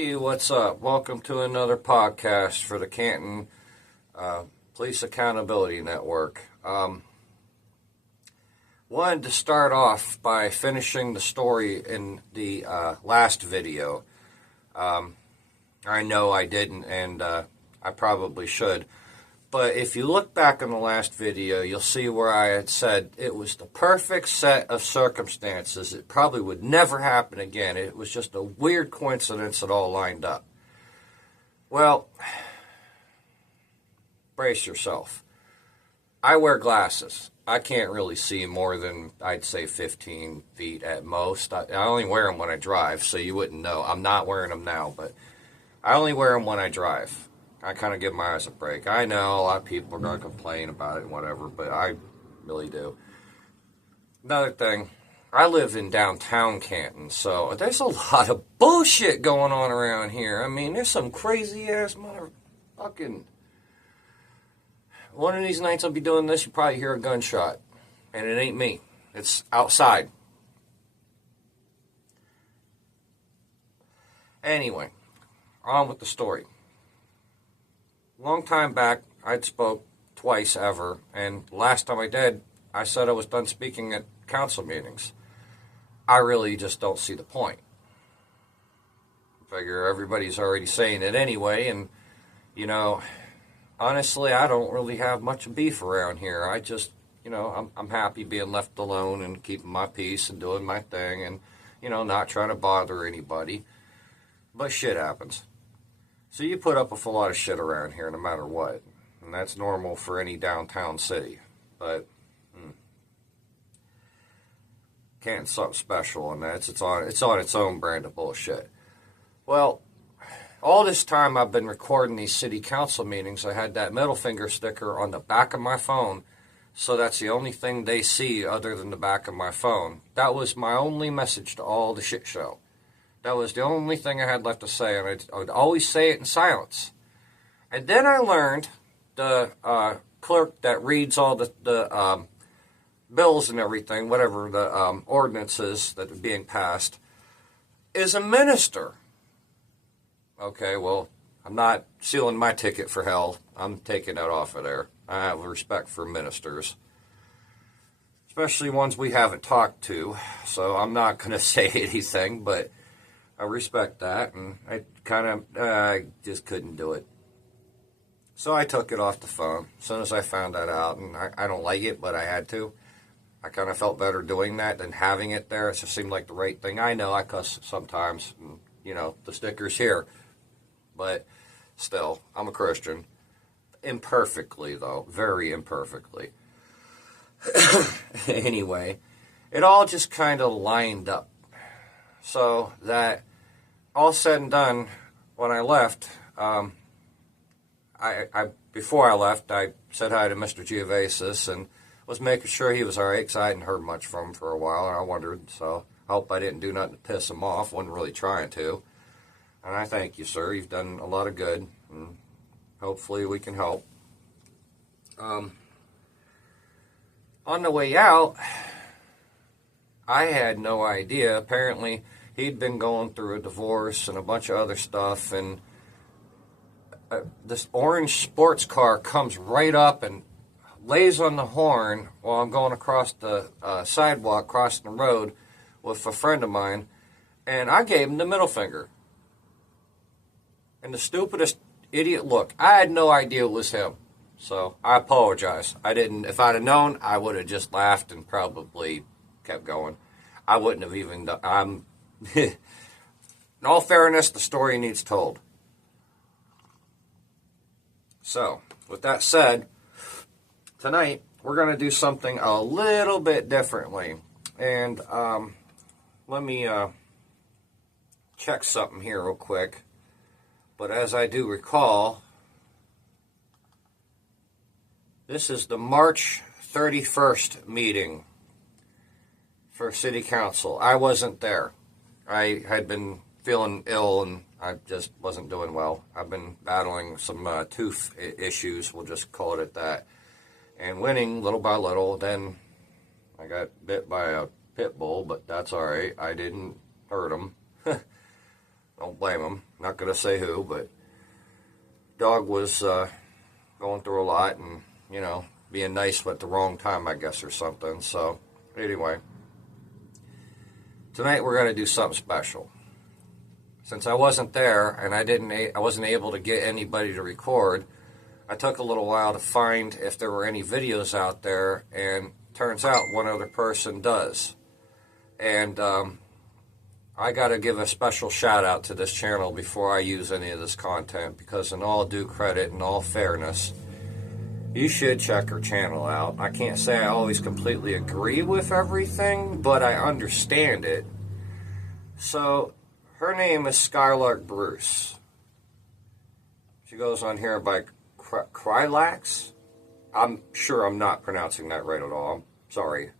Hey, what's up? Welcome to another podcast for the Canton Police Accountability Network. Wanted to start off by finishing the story in the last video. I know I didn't, and I probably should. But if you look back in the last video, you'll see where I had said it was the perfect set of circumstances. It probably would never happen again. It was just a weird coincidence that all lined up. Well, brace yourself. I wear glasses. I can't really see more than, I'd say, 15 feet at most. I only wear them when I drive, so you wouldn't know. I'm not wearing them now, but I only wear them when I drive. I kind of give my eyes a break. I know a lot of people are going to complain about it and whatever, but I really do. Another thing, I live in downtown Canton, so there's a lot of bullshit going on around here. I mean, there's some crazy-ass motherfucking... One of these nights I'll be doing this, you probably hear a gunshot. And it ain't me. It's outside. Anyway, on with the story. Long time back, I'd spoke twice ever, and last time I did, I said I was done speaking at council meetings. I really just don't see the point. I figure everybody's already saying it anyway, and, you know, honestly, I don't really have much beef around here. I just, you know, I'm happy being left alone and keeping my peace and doing my thing and, you know, not trying to bother anybody. But shit happens. So you put up with a lot of shit around here no matter what. And that's normal for any downtown city. But Canton's something special, and it's on its own brand of bullshit. Well, all this time I've been recording these city council meetings, I had that middle finger sticker on the back of my phone, so that's the only thing they see other than the back of my phone. That was my only message to all the shit show. That was the only thing I had left to say, and I would always say it in silence. And then I learned the clerk that reads all the bills and everything, whatever the ordinances that are being passed, is a minister. Okay, well, I'm not sealing my ticket for hell. I'm taking that off of there. I have respect for ministers, especially ones we haven't talked to, so I'm not going to say anything, but I respect that, and I just couldn't do it. So I took it off the phone as soon as I found that out, and I don't like it, but I had to. I kind of felt better doing that than having it there. It just seemed like the right thing. I know I cuss sometimes, and, you know, the sticker's here, but still, I'm a Christian. Imperfectly, though, very imperfectly. Anyway, it all just kind of lined up. So that all said and done, when I left, before I left, I said hi to Mr. Geovasis and was making sure he was all right, because I hadn't heard much from him for a while, and I wondered, so I hope I didn't do nothing to piss him off. Wasn't really trying to. And I thank you, sir. You've done a lot of good, and hopefully we can help. On the way out, I had no idea. Apparently, he'd been going through a divorce and a bunch of other stuff, and this orange sports car comes right up and lays on the horn while I'm going across the sidewalk, crossing the road with a friend of mine, and I gave him the middle finger. And the stupidest idiot look. I had no idea it was him. So, I apologize. I didn't, if I'd have known, I would have just laughed and probably kept going. I wouldn't have even done, in all fairness, the story needs told. So, with that said, tonight, we're going to do something a little bit differently. And, let me, check something here real quick. But as I do recall, this is the March 31st meeting for City Council. I wasn't there. I had been feeling ill and I just wasn't doing well. I've been battling some tooth issues, we'll just call it at that. And winning little by little. Then I got bit by a pit bull, but that's all right. I didn't hurt him. Don't blame him. Not going to say who, but dog was going through a lot and, you know, being nice at the wrong time, I guess, or something. So, anyway, tonight we're going to do something special. Since I wasn't there and I wasn't able to get anybody to record, I took a little while to find if there were any videos out there, and turns out one other person does. And I got to give a special shout out to this channel before I use any of this content, because in all due credit and all fairness, you should check her channel out. I can't say I always completely agree with everything, but I understand it. So, her name is Skylark Bruce. She goes on here by Krylax. I'm sure I'm not pronouncing that right at all. I'm sorry.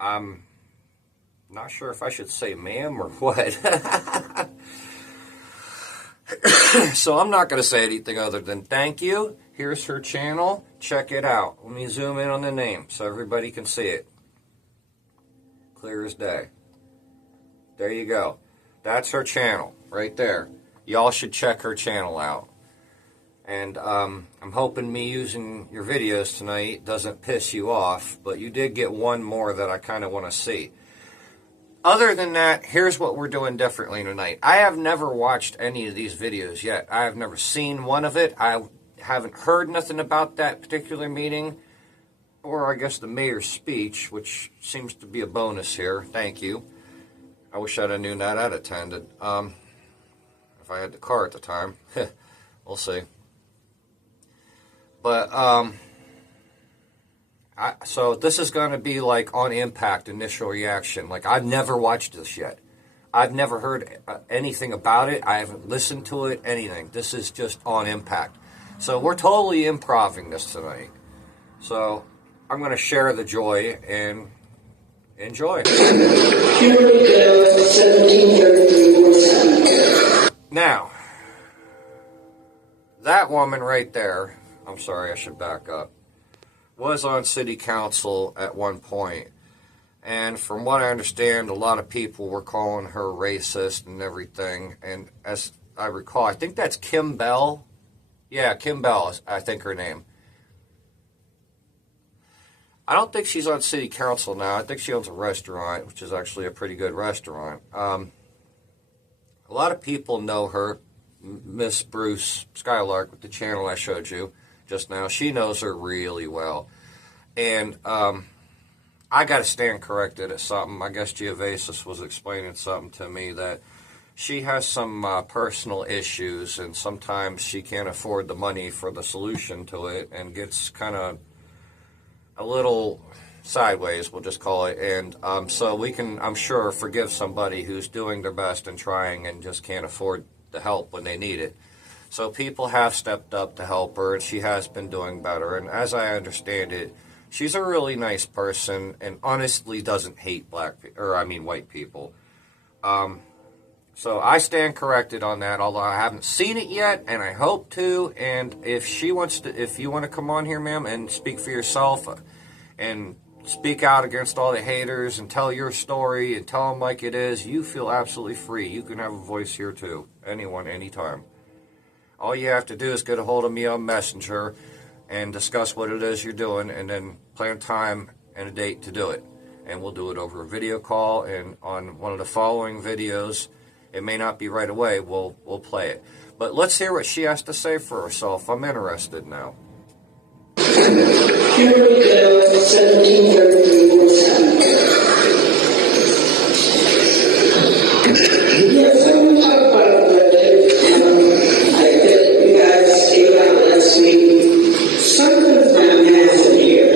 I'm not sure if I should say ma'am or what. So I'm not going to say anything other than thank you. Here's her channel. Check it out. Let me zoom in on the name so everybody can see it. Clear as day. There you go. That's her channel right there. Y'all should check her channel out. And I'm hoping me using your videos tonight doesn't piss you off, but you did get one more that I kind of want to see. Other than that, here's what we're doing differently tonight. I have never watched any of these videos yet. I have never seen one of it. I haven't heard nothing about that particular meeting, or I guess the mayor's speech, which seems to be a bonus here. Thank you. I wish I'd have known that I'd attended. If I had the car at the time. We'll see. But, so this is going to be like on impact, initial reaction. Like, I've never watched this yet. I've never heard anything about it. I haven't listened to it, anything. This is just on impact. So we're totally improvising this tonight. So I'm going to share the joy and enjoy. Here we go, 1733. Now, that woman right there, I'm sorry, I should back up, was on city council at one point. And from what I understand, a lot of people were calling her racist and everything. And as I recall, I think that's Kim Bell. Yeah, Kim Bell is, I think, her name. I don't think she's on city council now. I think she owns a restaurant, which is actually a pretty good restaurant. A lot of people know her, Miss Bruce Skylark, with the channel I showed you just now. She knows her really well. And I got to stand corrected at something. I guess Geovasis was explaining something to me that she has some personal issues, and sometimes she can't afford the money for the solution to it and gets kind of a little sideways, we'll just call it. And so we can, I'm sure, forgive somebody who's doing their best and trying and just can't afford the help when they need it. So people have stepped up to help her, and she has been doing better. And as I understand it, she's a really nice person and honestly doesn't hate white people. So I stand corrected on that, although I haven't seen it yet, and I hope to. And if you want to come on here, ma'am, and speak for yourself and speak out against all the haters and tell your story and tell them like it is, you feel absolutely free. You can have a voice here too. Anyone, anytime. All you have to do is get a hold of me on Messenger and discuss what it is you're doing, and then plan time and a date to do it. And we'll do it over a video call, and on one of the following videos, it may not be right away, we'll play it. But let's hear what she has to say for herself. I'm interested now. Here we go, 1733. Yes, I'm going to talk about what I bet you guys gave out last week. Something's not happening here.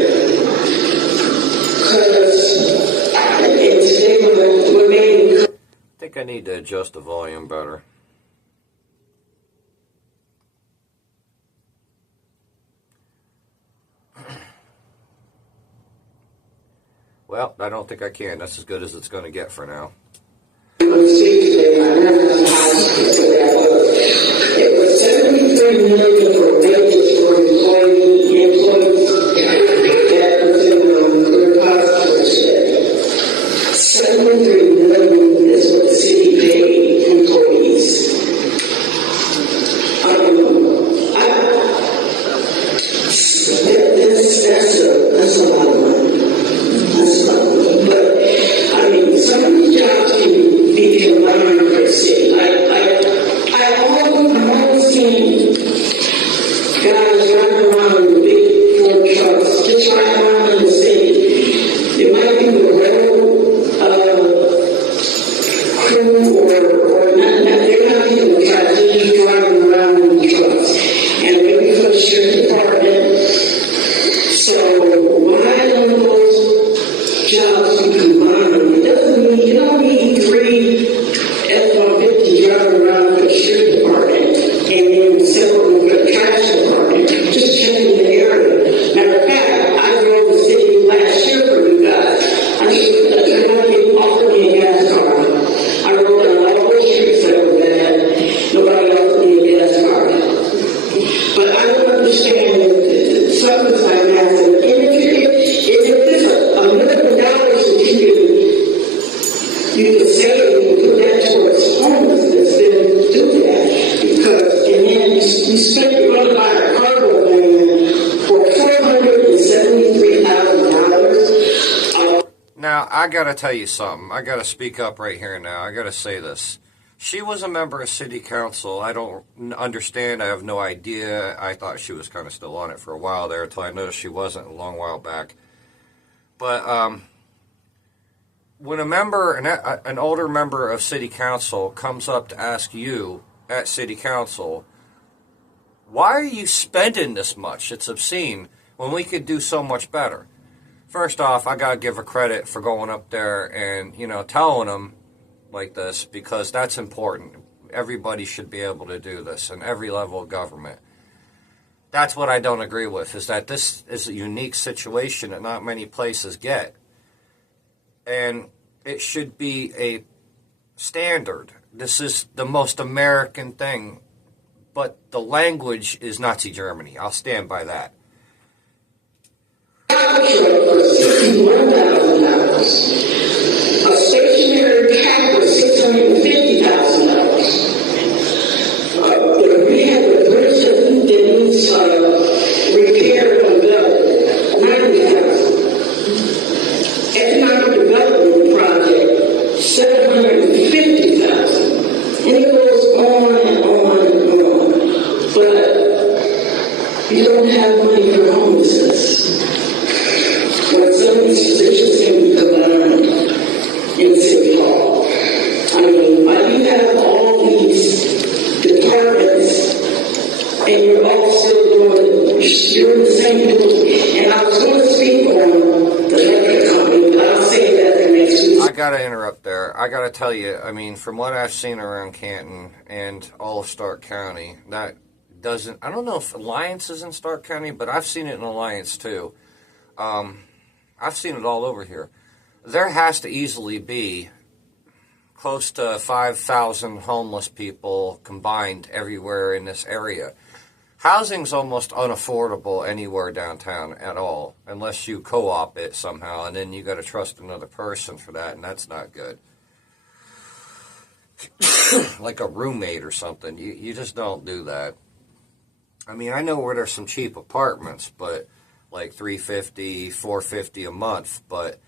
Because today we're making... I think I need to adjust the volume better. Well, I don't think I can. That's as good as it's going to get for now. It was 73 million for wages for employees that was in the repository. 73 million is what the city paid employees. I got to tell you something. I got to speak up right here now. I got to say this. She was a member of city council. I don't understand. I have no idea. I thought she was kind of still on it for a while there until I noticed she wasn't a long while back. But when a member, an older member of city council comes up to ask you at city council, why are you spending this much? It's obscene when we could do so much better. First off, I got to give her credit for going up there and, telling them like this, because that's important. Everybody should be able to do this in every level of government. That's what I don't agree with, is that this is a unique situation that not many places get. And it should be a standard. This is the most American thing, but the language is Nazi Germany. I'll stand by that. A stationary cap was $650,000. We had a bridge that needs repair and build, $90,000. Economic development project, $750,000. And it goes on and on and on. But you don't have money for homelessness. But some of these positions can be combined in City Hall. I mean, why do you have all these departments and you're all still doing the same thing? And I was going to speak on the electric company, but I'll say that the next week. I got to interrupt there. I got to tell you, I mean, from what I've seen around Canton and all of Stark County, that doesn't, I don't know if Alliance is in Stark County, but I've seen it in Alliance too. I've seen it all over here. There has to easily be close to 5,000 homeless people combined everywhere in this area. Housing's almost unaffordable anywhere downtown at all, unless you co-op it somehow, and then you got to trust another person for that, and that's not good. Like a roommate or something. You just don't do that. I mean, I know where there's some cheap apartments, but like $350, $450 a month, but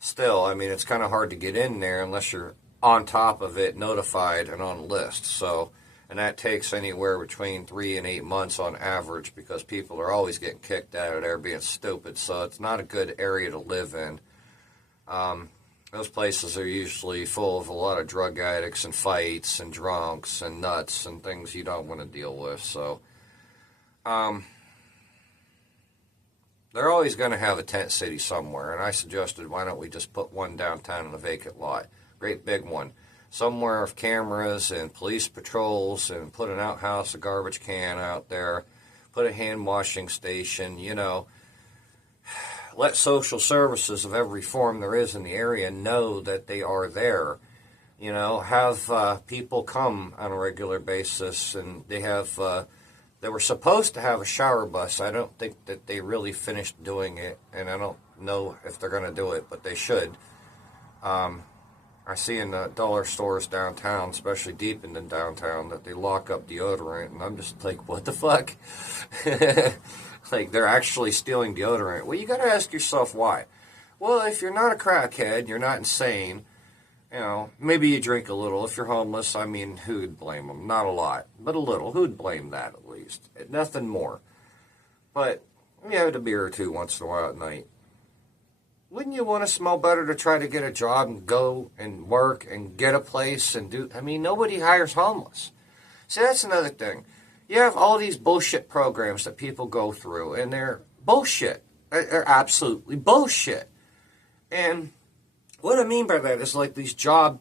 still, I mean, it's kind of hard to get in there unless you're on top of it, notified, and on a list. So, and that takes anywhere between 3 and 8 months on average, because people are always getting kicked out of there being stupid. So it's not a good area to live in. Those places are usually full of a lot of drug addicts and fights and drunks and nuts and things you don't want to deal with. So, they're always going to have a tent city somewhere, and I suggested, why don't we just put one downtown in a vacant lot, great big one, somewhere with cameras and police patrols, and put an outhouse, a garbage can out there, put a hand washing station, let social services of every form there is in the area know that they are there. Have people come on a regular basis, and they have... They were supposed to have a shower bus. I don't think that they really finished doing it, and I don't know if they're going to do it, but they should. I see in the dollar stores downtown, especially deep in the downtown, that they lock up deodorant, and I'm just like, what the fuck? Like, they're actually stealing deodorant. Well, you got to ask yourself why. Well, if you're not a crackhead, you're not insane, maybe you drink a little. If you're homeless, I mean, who'd blame them? Not a lot, but a little. Who'd blame that, at least? Nothing more. But you have a beer or two once in a while at night. Wouldn't you want to smell better to try to get a job and go and work and get a place and do... I mean, nobody hires homeless. See, that's another thing. You have all these bullshit programs that people go through, and they're bullshit. They're absolutely bullshit. And... what I mean by that is like these job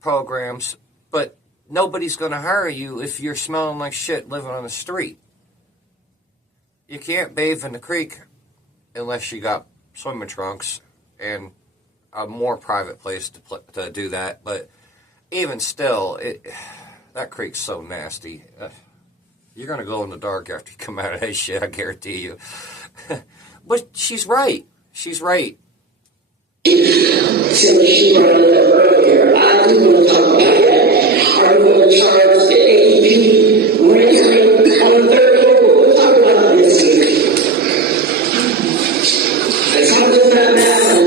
programs, but nobody's going to hire you if you're smelling like shit living on the street. You can't bathe in the creek unless you got swimming trunks and a more private place to do that. But even still, that creek's so nasty. You're going to go in the dark after you come out of that shit, I guarantee you. But she's right. She's right. Since she brought it up earlier, I do want to talk about that. Are you going to charge the AEP rent on the third floor? We'll talk about this here. It's not just that matter.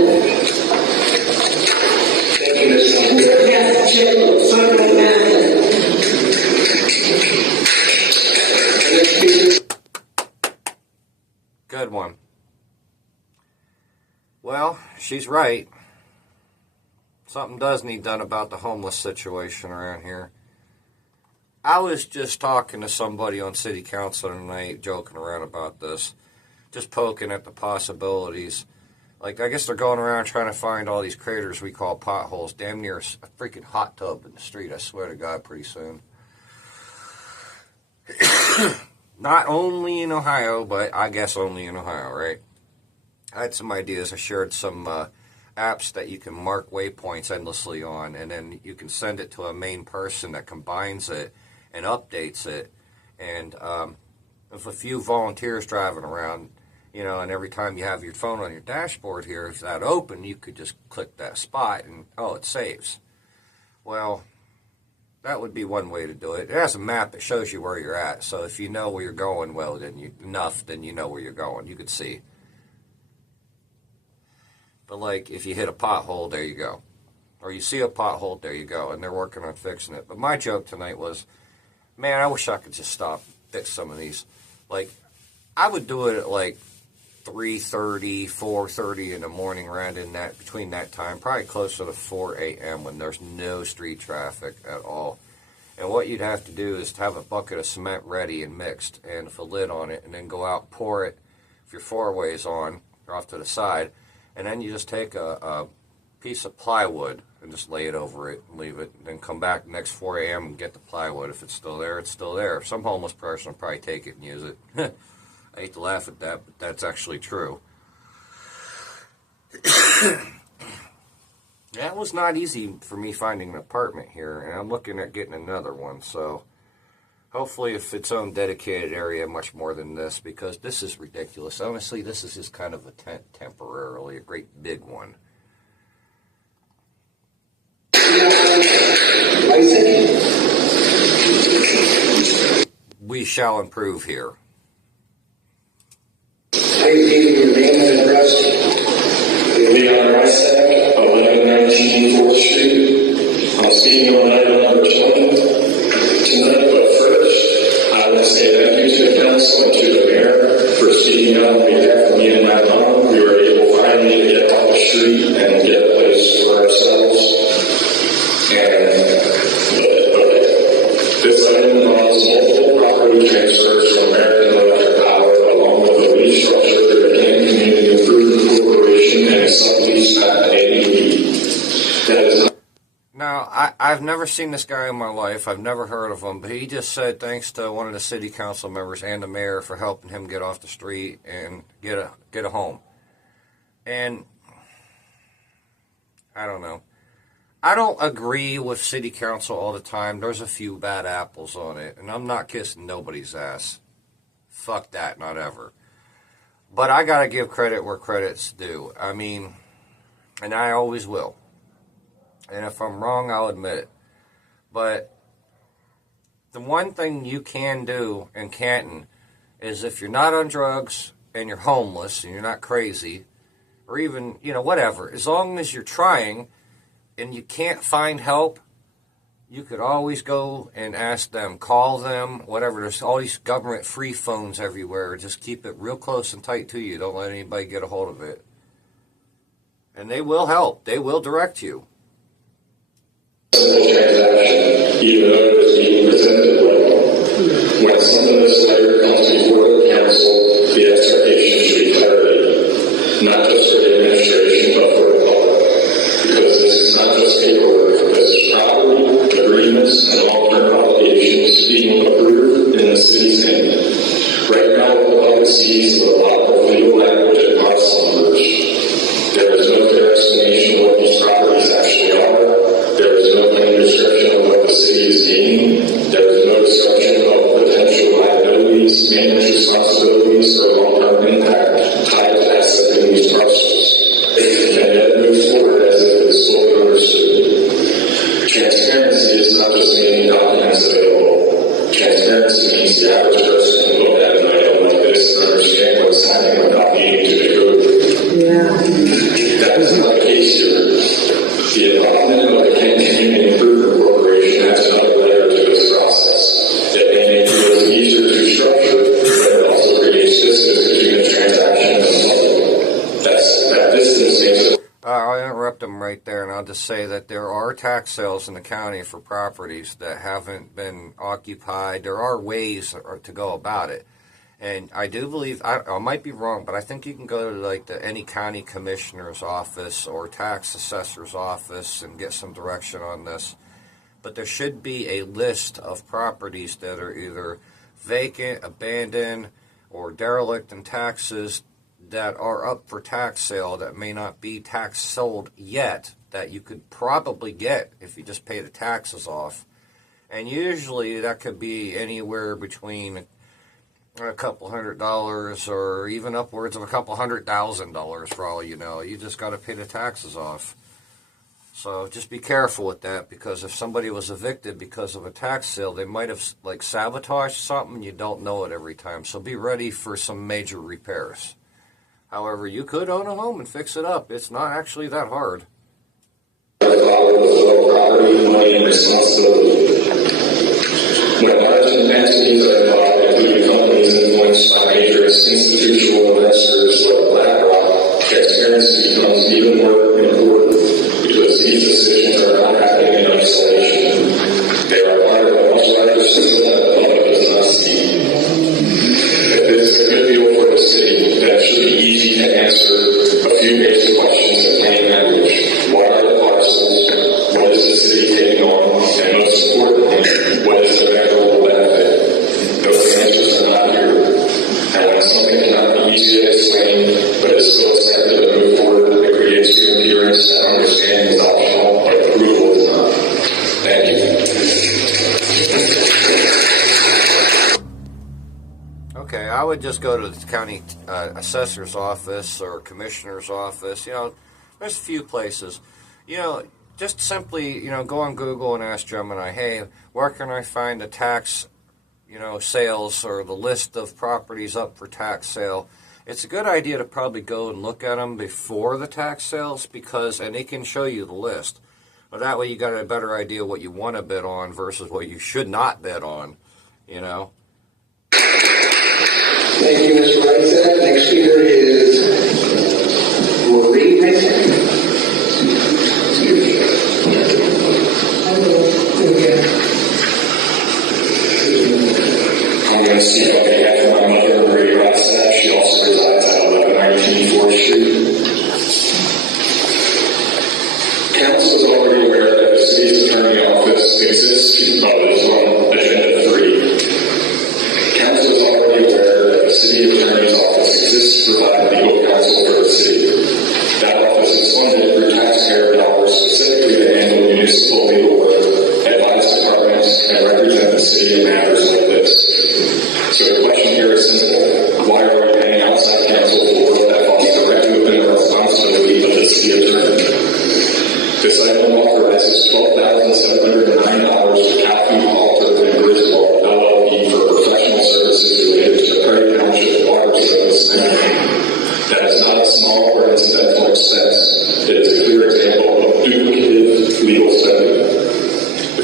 said one. Well, she's right. Something does need done about the homeless situation around here. I was just talking to somebody on city council tonight, joking around about this, just poking at the possibilities. Like, I guess they're going around trying to find all these craters we call potholes, damn near a freaking hot tub in the street, I swear to God, pretty soon. Not only in Ohio, but I guess only in Ohio, right? I had some ideas. I shared some apps that you can mark waypoints endlessly on, and then you can send it to a main person that combines it and updates it. And if a few volunteers driving around, you know, and every time you have your phone on your dashboard here, if that open, you could just click that spot and, oh, it saves. Well, that would be one way to do it. It has a map that shows you where you're at. So if you know where you're going, well, then you know where you're going. You could see. But like, if you hit a pothole, there you go. Or you see a pothole, there you go. And they're working on fixing it. But my joke tonight was, man, I wish I could just stop, fix some of these. Like, I would do it at like 3:30, 4:30 in the morning, around in that, between that time, probably closer to 4 a.m. when there's no street traffic at all. And what you'd have to do is to have a bucket of cement ready and mixed and a lid on it, and then go out and pour it, if your four-way's on, off to the side, and then you just take a piece of plywood and just lay it over it and leave it, and then come back next 4 a.m. and get the plywood. If it's still there, it's still there. Some homeless person will probably take it and use it. I hate to laugh at that, but that's actually true. That was not easy for me finding an apartment here, and I'm looking at getting another one, so hopefully if its own dedicated area much more than this, because this is ridiculous. Honestly, this is just kind of a tent temporarily, a great big one. We shall improve here. Please give your name and address. Leon Rice, 1119 4th Street. I'm speaking on item number 20 tonight, but first, I want to say thank you to the council and to the mayor for speaking up on behalf of me and my mom. We were able finally to get off the street and get a place for ourselves. This item involves multiple property transfers from American Electric Power, along with a lease structure for the Canton Community Improvement Corporation and a sublease at AEP. That is not. Now, I've never seen this guy in my life. I've never heard of him, but he just said thanks to one of the city council members and the mayor for helping him get off the street and get a home. And I don't know. I don't agree with city council all the time. There's a few bad apples on it, and I'm not kissing nobody's ass. Fuck that, not ever. But I gotta give credit where credit's due. I mean, and I always will. And if I'm wrong, I'll admit it. But the one thing you can do in Canton is if you're not on drugs and you're homeless and you're not crazy, or even, you know, whatever, as long as you're trying and you can't find help, you could always go and ask them, call them, whatever. There's all these government free phones everywhere. Just keep it real close and tight to you. Don't let anybody get a hold of it. And they will help. They will direct you. Simple transaction, even though it is being presented well. When something this layer comes before the council, the expectation should be clarity, not just for the administration, but for the public. Because this is not just paperwork, this is property, agreements, and long-term obligations being approved in the city's name. Right now, the public sees a lot of legal language and parcel numbers. There is no clear explanation of what these properties actually are. There is no plain description of what the city is gaining. There is no discussion of potential liabilities, maintenance responsibilities, or long-term impact tied to accepting these parcels. And yet it moves forward as if it is fully understood. Transparency is not just making documents available. Transparency means the average person can look at an item like this and understand what's happening without needing to dig over. That is not the case here. The involvement of the Canton Community Improvement Corporation adds another layer to this process. It may make deals easier to structure, but it also creates distance between the transaction I'll just say that there are tax sales in the county for properties that haven't been occupied. There are ways to go about it. And I do believe, I might be wrong, but I think you can go to like any county commissioner's office or tax assessor's office and get some direction on this. But there should be a list of properties that are either vacant, abandoned, or derelict in taxes that are up for tax sale that may not be tax sold yet, that you could probably get if you just pay the taxes off. And usually that could be anywhere between a couple $100 or even upwards of a couple $100,000 for all you know. You just got to pay the taxes off. So just be careful with that, because if somebody was evicted because of a tax sale, they might have like sabotaged something and you don't know it every time. So be ready for some major repairs. However, you could own a home and fix it up. It's not actually that hard. Property, money, and responsibility. When large entities are involved, including companies influenced by major institutional investors like BlackRock, transparency becomes even more important because these decisions are not happening in isolation. They are part of a much larger system that the public does not see. If it's a good deal for the city, then it should be easy to answer a few basic questions in plain language. What are the parcels? What is the city taking on? And most importantly, what is the measurable benefit? Those answers are not here. And when something cannot be easy to explain, but is still accepted to move forward, it creates the appearance that understanding is optional, but approval is not. Thank you. Okay, I would just go to the county assessor's office or commissioner's office. You know, there's a few places. You know, just simply, you know, go on Google and ask Gemini, hey, where can I find the tax, you know, sales or the list of properties up for tax sale? It's a good idea to probably go and look at them before the tax sales, and they can show you the list. Well, that way you got a better idea what you want to bid on versus what you should not bid on, you know. Thank you, Mr. Wright. Next speaker is Marie Mason. I'm going to speak on behalf of my mother, Marie Rossett. She also resides at 1119 4th Street. Council is already aware that the city's attorney office exists. Is on agenda 3. Council is already aware that the city attorney's office exists to provide legal counsel for the city. That office is funded through taxpayer dollars specifically to handle municipal legal work, advise departments, and represent the city in matters like this. So the question here is simple. Why are we paying outside counsel for work that falls directly within the responsibility of the city attorney? This item authorizes $12,709 to Catton, Halter, and Griswold, LLP for professional services related to the Prairie Township water service management. That is not a small or incidental expense. It is a clear example of duplicative legal spending.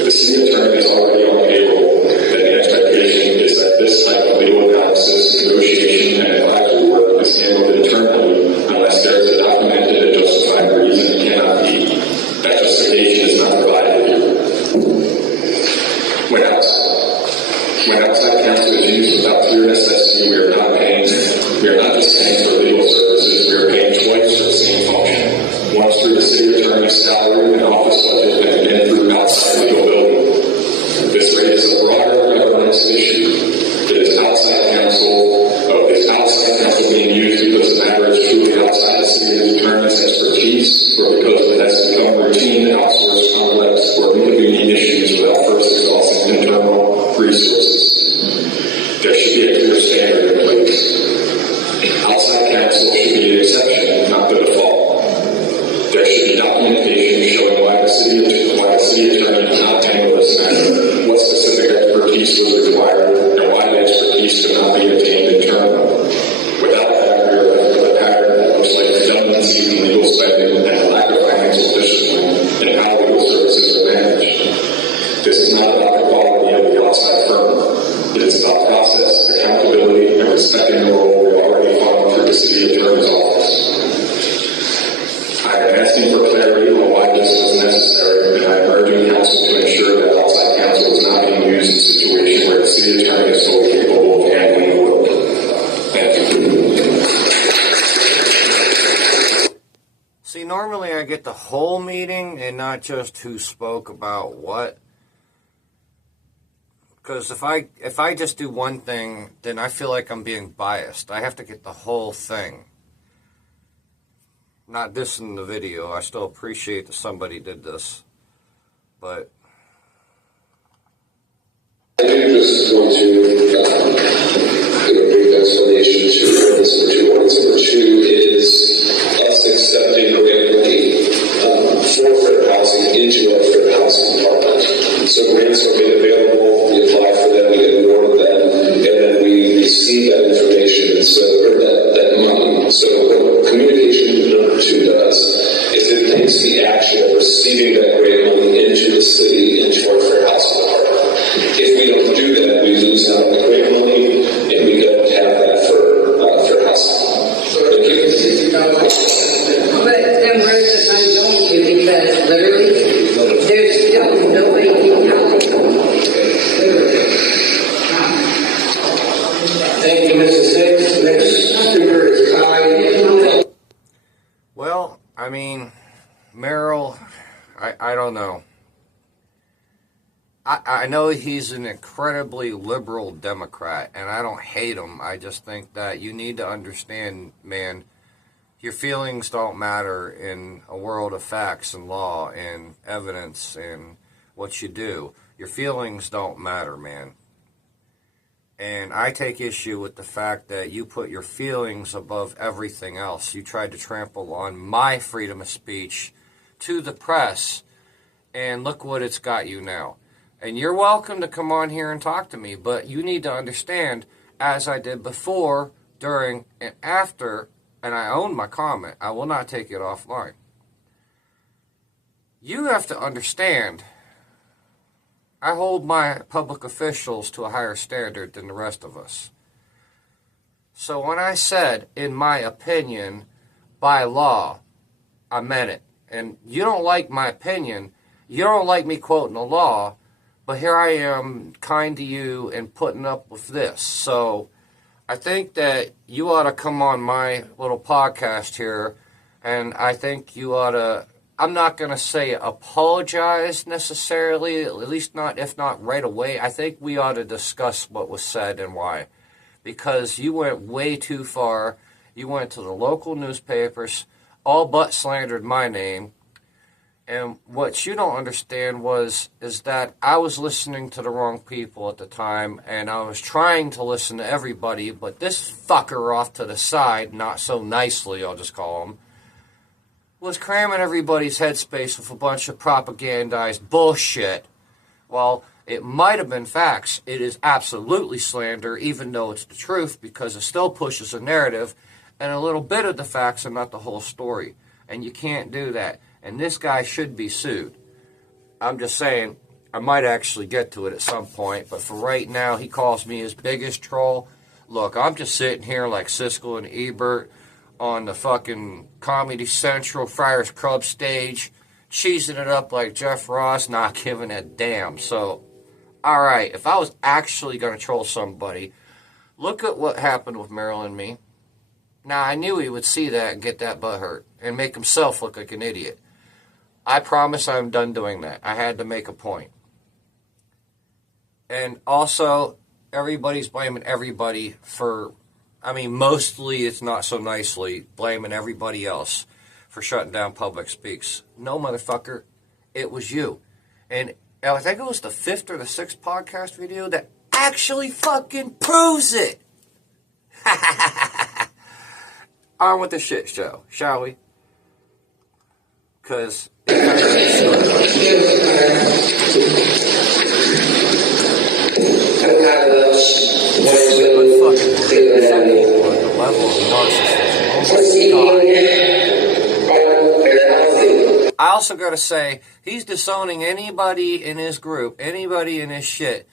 If the city attorney is already on payroll, then the expectation is that this type of legal analysis, negotiation, and advisory work is handled internally unless there is a documented and justified reason it cannot be. That justification is not provided here. When outside counsel is used without clear necessity, we are not just paying for legal services, we are paying twice for the same function. Once through the city attorney's salary and office budget, and again through outside legal billing. This raises a broader governance issue. Is outside counsel being used because the matter is truly outside the city attorney's expertise, or because it has become routine and outsourced complex or inconvenient issues without first exhausting internal resources? There should be a clear standard in place. Outside counsel should be the exception, not the default. There should be documentation showing why the city attorney did not handle this matter, what specific expertise was required, and why the expertise could not be obtained internally. Without that, we are left with a pattern that looks like redundancy in legal spending and a lack of financial discipline in how legal services are managed. This is not about the quality of the outside firm. It is about process, accountability, and respecting the role we already fund through the city attorney's office. I am asking for clarity on why this is city attorney is fully capable of handling the work. Thank you. See, normally I get the whole meeting and not just who spoke about what. Because if I just do one thing, then I feel like I'm being biased. I have to get the whole thing. Not dissing the video. I still appreciate that somebody did this. But I think this is going to give a brief explanation to ordinance number two. Ordinance number two is us accepting grant money for fair housing into our fair housing department. So grants are made available, we apply for them, we get awarded them, and then we receive that information, or that money. So what communication number two does is it takes the action of receiving that grant money into the city, into our fair housing department. If we don't do that, we lose out on the grant money, and we don't have that for fair housing. Thank you. But then where's the money going to? Because literally, there's still nobody in housing. Thank you, Mrs. Hicks. Next speaker is Kai. well, I mean, Merrill, I don't know. I know he's an incredibly liberal Democrat, and I don't hate him. I just think that you need to understand, man, your feelings don't matter in a world of facts and law and evidence and what you do. Your feelings don't matter, man. And I take issue with the fact that you put your feelings above everything else. You tried to trample on my freedom of speech to the press, and look what it's got you now. And you're welcome to come on here and talk to me, but you need to understand, as I did before, during, and after, and I own my comment, I will not take it offline. You have to understand, I hold my public officials to a higher standard than the rest of us. So when I said, in my opinion, by law, I meant it. And you don't like my opinion, you don't like me quoting the law, but here I am, kind to you and putting up with this. So I think that you ought to come on my little podcast here, and I think you ought to, I'm not going to say apologize necessarily, at least not, if not right away. I think we ought to discuss what was said and why. Because you went way too far. You went to the local newspapers, all but slandered my name. And what you don't understand is that I was listening to the wrong people at the time, and I was trying to listen to everybody, but this fucker off to the side, not so nicely, I'll just call him, was cramming everybody's headspace with a bunch of propagandized bullshit. Well, it might have been facts. It is absolutely slander, even though it's the truth, because it still pushes a narrative, and a little bit of the facts are not the whole story. And you can't do that. And this guy should be sued. I'm just saying, I might actually get to it at some point, but for right now, he calls me his biggest troll. Look, I'm just sitting here like Siskel and Ebert on the fucking Comedy Central Friars Club stage, cheesing it up like Jeff Ross, not giving a damn. So, alright, if I was actually going to troll somebody, look at what happened with Merrill and me. Now, I knew he would see that and get that butt hurt and make himself look like an idiot. I promise I'm done doing that. I had to make a point. And also, everybody's blaming everybody for, I mean, mostly it's not so nicely, blaming everybody else for shutting down public speaks. No, motherfucker, it was you. And I think it was the 5th or the 6th podcast video that actually fucking proves it. On with the shit show, shall we? Because the level of narcissism. I also got to say, he's disowning anybody in his group, anybody in his shit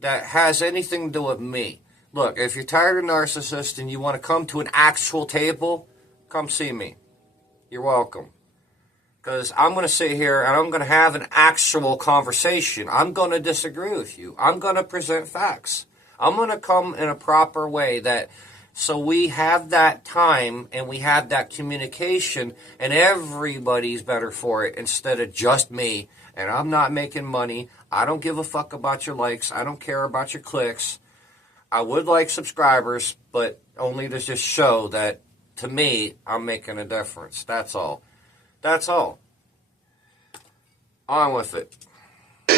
that has anything to do with me. Look, if you're tired of narcissists and you want to come to an actual table, come see me. You're welcome. Because I'm going to sit here and I'm going to have an actual conversation. I'm going to disagree with you. I'm going to present facts. I'm going to come in a proper way so we have that time and we have that communication and everybody's better for it instead of just me. And I'm not making money. I don't give a fuck about your likes. I don't care about your clicks. I would like subscribers, but only to just show that, to me, I'm making a difference. That's all. That's all. On with it. On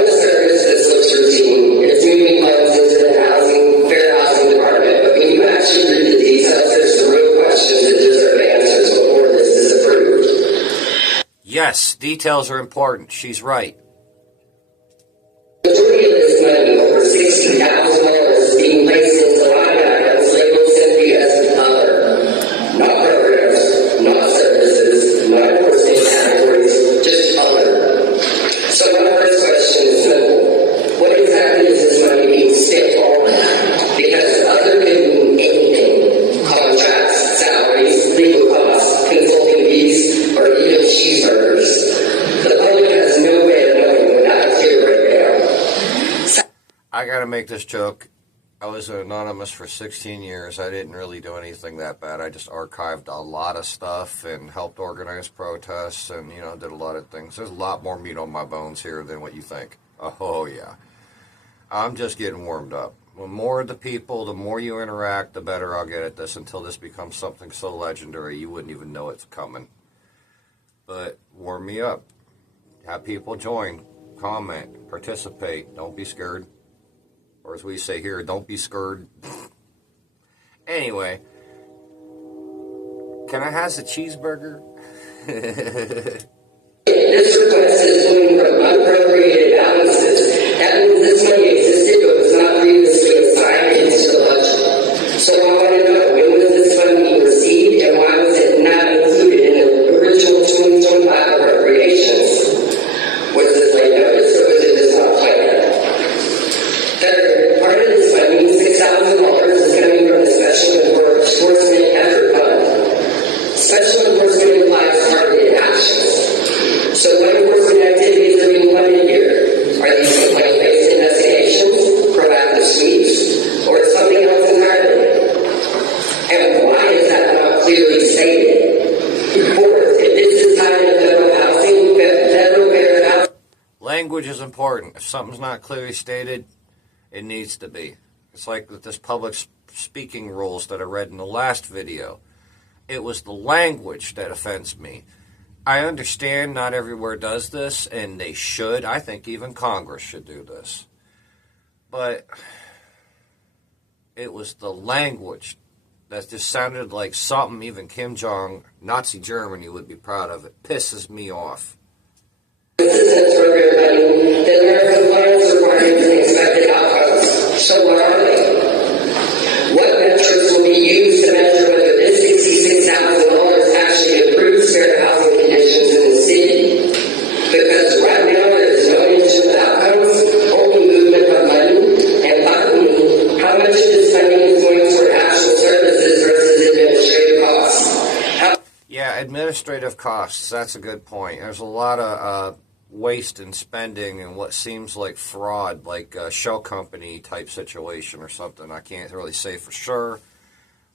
the surface, this looks routine. It's moving funds into the fair housing department, but when you actually read the details, there's some real questions that deserve answers before this is approved. Yes, details are important. She's right. The majority of this money, over $60,000, is being placed into line items labeled simply as other. Not programs, not services, not enforcement categories, just other. So my first question is simple. What exactly is this money being spent on? Because other could mean anything. Contracts, salaries, legal costs, consulting fees, or even cheeseburgers. The public has no way of knowing without a clear breakdown. I gotta make this joke. I was anonymous for 16 years. I didn't really do anything that bad. I just archived a lot of stuff and helped organize protests and, did a lot of things. There's a lot more meat on my bones here than what you think. Oh, yeah. I'm just getting warmed up. The more the people, the more you interact, the better I'll get at this until this becomes something so legendary you wouldn't even know it's coming. But warm me up. Have people join, comment, participate. Don't be scared. Or as we say here, don't be scared. Anyway, can I have a cheeseburger? This request is coming from unappropriated balances. That means this money existed but was not previously assigned into the budget. So I want to know, when was this funding received and why was it not included in the original 2025 appropriations? Was this late notice or was it just not planned? Third, part of this funding, $6,000, is coming from the Special Enforcement Effort Fund. Special enforcement implies targeted actions. So what enforcement activities are being funded here? Are these complaint-based investigations, proactive sweeps, or something else entirely? And why is that not clearly stated? Fourth, if this is tied to federal fair housing. Language is important. If something's not clearly stated, it needs to be. It's like with this public speaking rules that I read in the last video. It was the language that offends me. I understand not everywhere does this, and they should. I think even Congress should do this. But it was the language that just sounded like something even Kim Jong, Nazi Germany, would be proud of. It pisses me off. Assistance program money, then there are compliance requirements and expected outcomes. So what are they? What metrics will be used to measure whether this $66,000 actually improves fair housing conditions in the city? Because right now there is no mention of outcomes, only movement of money. And finally, how much of this funding is going toward actual services versus administrative costs? Yeah, administrative costs. That's a good point. There's a lot of waste in spending and what seems like fraud, like a shell company type situation or something. I can't really say for sure,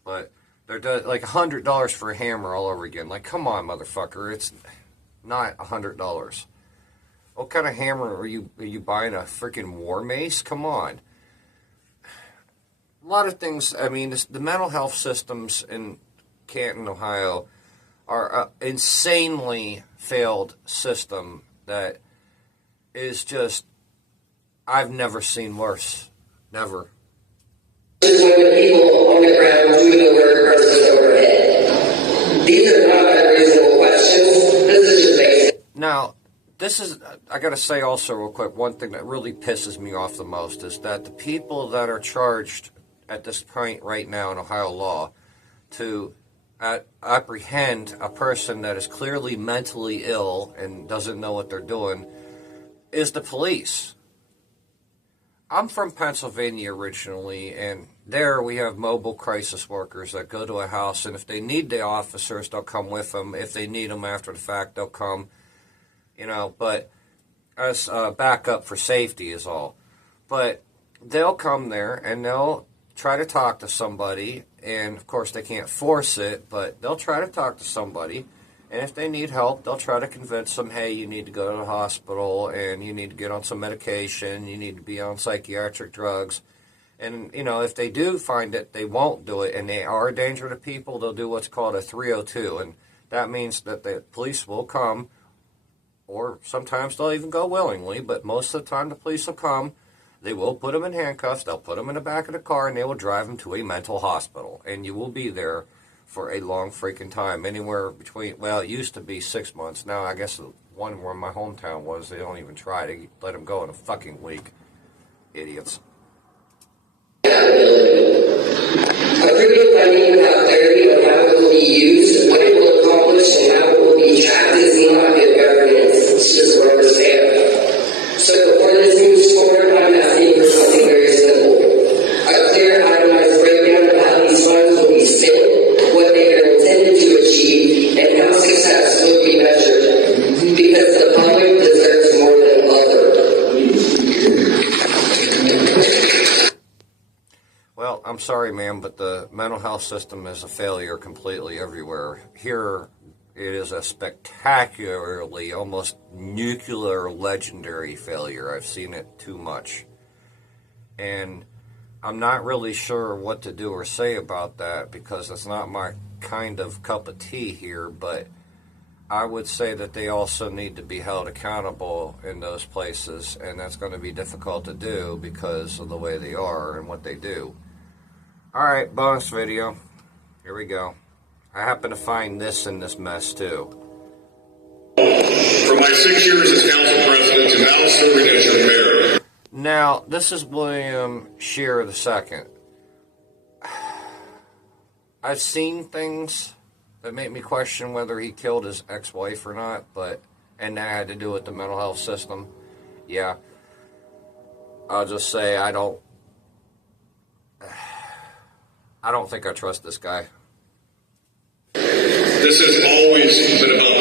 but they're like $100 for a hammer all over again. Like, come on, motherfucker! It's not $100. What kind of hammer are you buying? A freaking war mace? Come on! A lot of things. I mean, the mental health systems in Canton, Ohio, are an insanely failed system that is just, I've never seen worse. Never. Just when the people on the ground doing the work versus overhead. These are not unreasonable questions. This is just basic. Now, I gotta say also real quick, one thing that really pisses me off the most is that the people that are charged at this point right now in Ohio law to apprehend a person that is clearly mentally ill and doesn't know what they're doing is the police. I'm from Pennsylvania originally, and there we have mobile crisis workers that go to a house, and if they need the officers, they'll come with them. If they need them after the fact, they'll come, but as backup for safety is all. But they'll come there, and they'll try to talk to somebody, and of course they can't force it, but they'll try to talk to somebody. And if they need help, they'll try to convince them, hey, you need to go to the hospital, and you need to get on some medication, you need to be on psychiatric drugs. And, if they do find that they won't do it and they are a danger to people, they'll do what's called a 302. And that means that the police will come, or sometimes they'll even go willingly, but most of the time the police will come. They will put them in handcuffs, they'll put them in the back of the car, and they will drive them to a mental hospital. And you will be there for a long freaking time, anywhere between, well, it used to be 6 months. Now, I guess the one where my hometown was, they don't even try to let them go in a fucking week. Idiots. A pretty funding about therapy on how it will be used, what it will accomplish, and how it will be tracked is not good governance. It's just what I'm saying. So before this moves forward, I'm asking for something very simple. A clear, itemized breakdown of how these funds will be spent, what they are intended to achieve, and how success will be measured. Because the public deserves more than other. Well, I'm sorry, ma'am, but the mental health system is a failure completely everywhere. Here, it is a spectacularly, almost nuclear, legendary failure. I've seen it too much. And I'm not really sure what to do or say about that because it's not my kind of cup of tea here, but I would say that they also need to be held accountable in those places, and that's going to be difficult to do because of the way they are and what they do. Alright, bonus video. Here we go. I happen to find this in this mess too. For my 6 years as council president and now serving as your mayor. Now, this is William Scheer II. I've seen things that make me question whether he killed his ex-wife or not, and that had to do with the mental health system. Yeah. I'll just say I don't think I trust this guy. This has always been about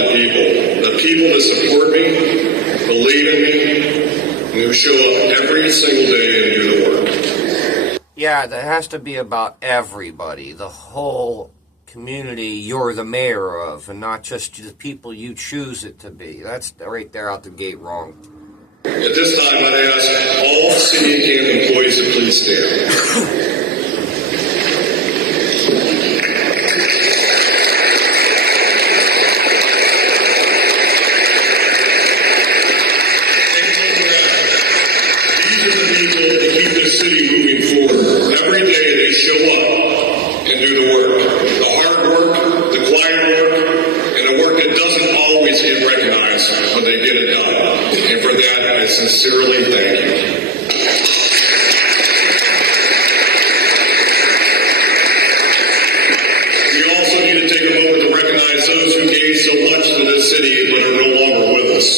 the people that support me, believe in me, and who show up every single day and do the work. Yeah, that has to be about everybody, the whole community you're the mayor of, and not just the people you choose it to be. That's right there out the gate wrong. At this time, I'd ask all City of Canton employees to please stand. Sincerely, thank you. We also need to take a moment to recognize those who gave so much to this city but are no longer with us.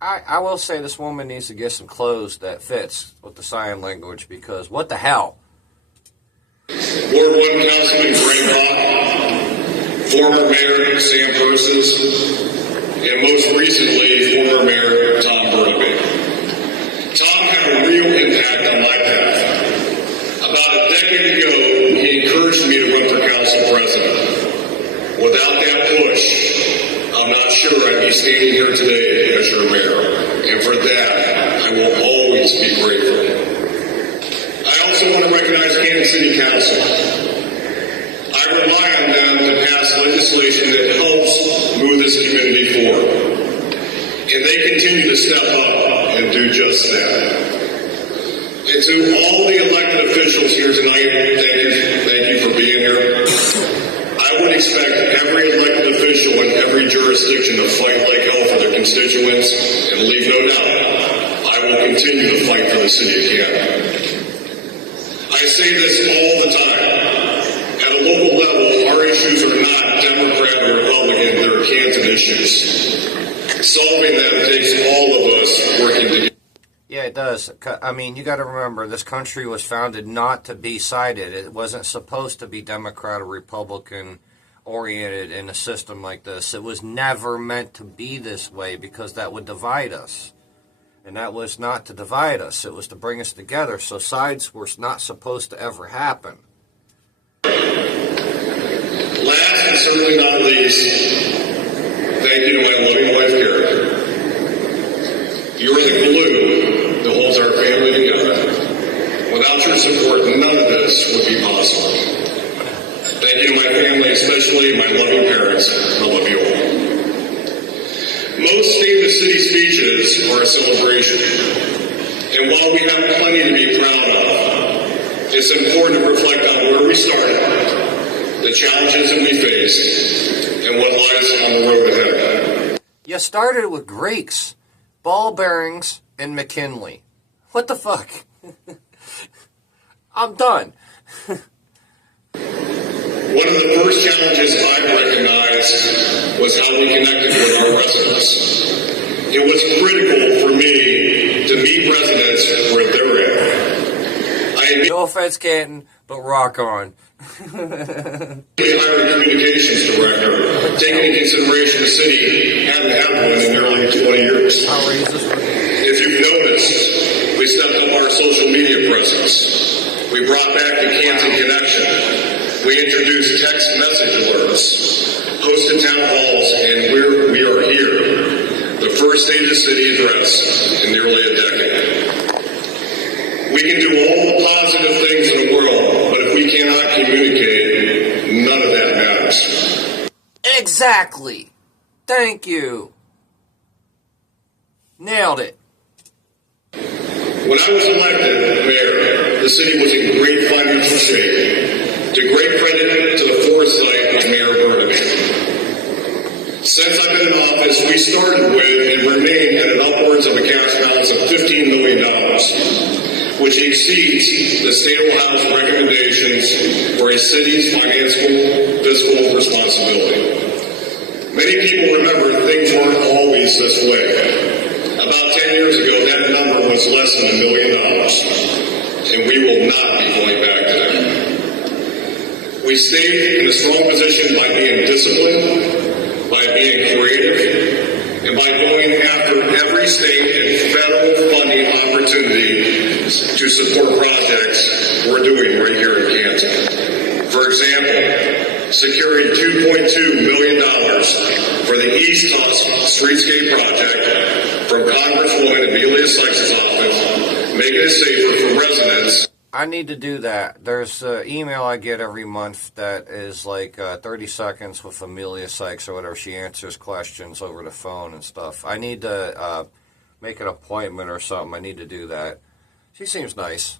I will say this woman needs to get some clothes that fits with the sign language because what the hell? Ward 1 Councilman Greg Rock, former Mayor Sam Persons, and most recently, former Mayor Tom Burnaby. Tom had a real impact on my path. About a decade ago, he encouraged me to run for council president. Without that push, I'm not sure I'd be standing here today as your mayor. And for that, I will always be grateful. I also want to recognize Canton City Council. I rely on them to pass legislation that helps move this community forward. And they continue to step up and do just that. And to all the elected officials here tonight, thank you for being here. I would expect every elected official in every jurisdiction to fight like hell for their constituents, and leave no doubt, I will continue to fight for the city of Canton. I say this all the time. At a local level, our issues are not Democrat or Republican, they're Canton issues. Solving them takes all of us working together. Yeah, it does. I mean, you got to remember, this country was founded not to be sided. It wasn't supposed to be Democrat or Republican oriented in a system like this. It was never meant to be this way because that would divide us. And that was not to divide us. It was to bring us together. So sides were not supposed to ever happen. Last and certainly not least, thank you to my loving wife, Karen. You are the glue that holds our family together. Without your support, none of this would be possible. Thank you to my family, especially my loving parents. I love you all. Most state of the city speeches are a celebration. And while we have plenty to be proud of, it's important to reflect on where we started, the challenges that we faced, and what lies on the road ahead. You started with Greeks, ball bearings, and McKinley. What the fuck? I'm done. One of the first challenges I recognized was how we connected with our residents. It was critical for me to meet residents where they're at. No offense, Canton, but rock on. Hired a communications director, taking into consideration the city hadn't had one in nearly 20 years. If you've noticed, we stepped up our social media presence. We brought back the Canton connection. We introduced text message alerts, hosted town halls, and we are here, the first State of the City address in nearly a decade. We can do all the positive things in the world, but if we cannot communicate, none of that matters. Exactly. Thank you. Nailed it. When I was elected mayor, the city was in great financial shape. To great credit to the foresight of Mayor Burnaby. Since I've been in office, we started with and remain at an upwards of a cash balance of $15 million, which exceeds the State of Ohio's recommendations for a city's fiscal responsibility. Many people remember things weren't always this way. About 10 years ago, that number was less than $1 million, and we will not be going back to that. We stayed in a strong position by being disciplined, by being creative, and by going after every state and federal funding opportunity to support projects we're doing right here in Canton. For example, securing $2.2 million for the East Tusk Streetscape project from Congresswoman Amelia Sykes' office, making it safer for residents. I need to do that. There's an email I get every month that is like 30 seconds with Amelia Sykes or whatever. She answers questions over the phone and stuff. I need to make an appointment or something. I need to do that. She seems nice.